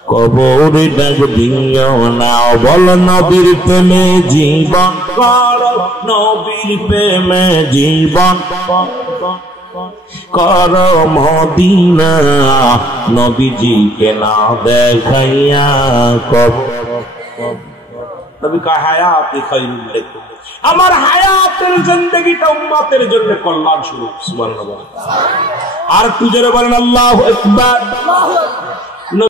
কবরে ডাক দিও না বল নবীর প্রেমে জীবন করো নবীর প্রেমে জীবন করো মদিনা নবীজিকে না দেখাইয়া নবী কা হায়াত খায়রুল লাকুম আমার হায়াতের জিন্দেগিটা উম্মতের জন্য কল্যাণ স্বরূপ সুবহানাল্লাহ আর তুই জোরে বলেন আল্লাহু আকবার।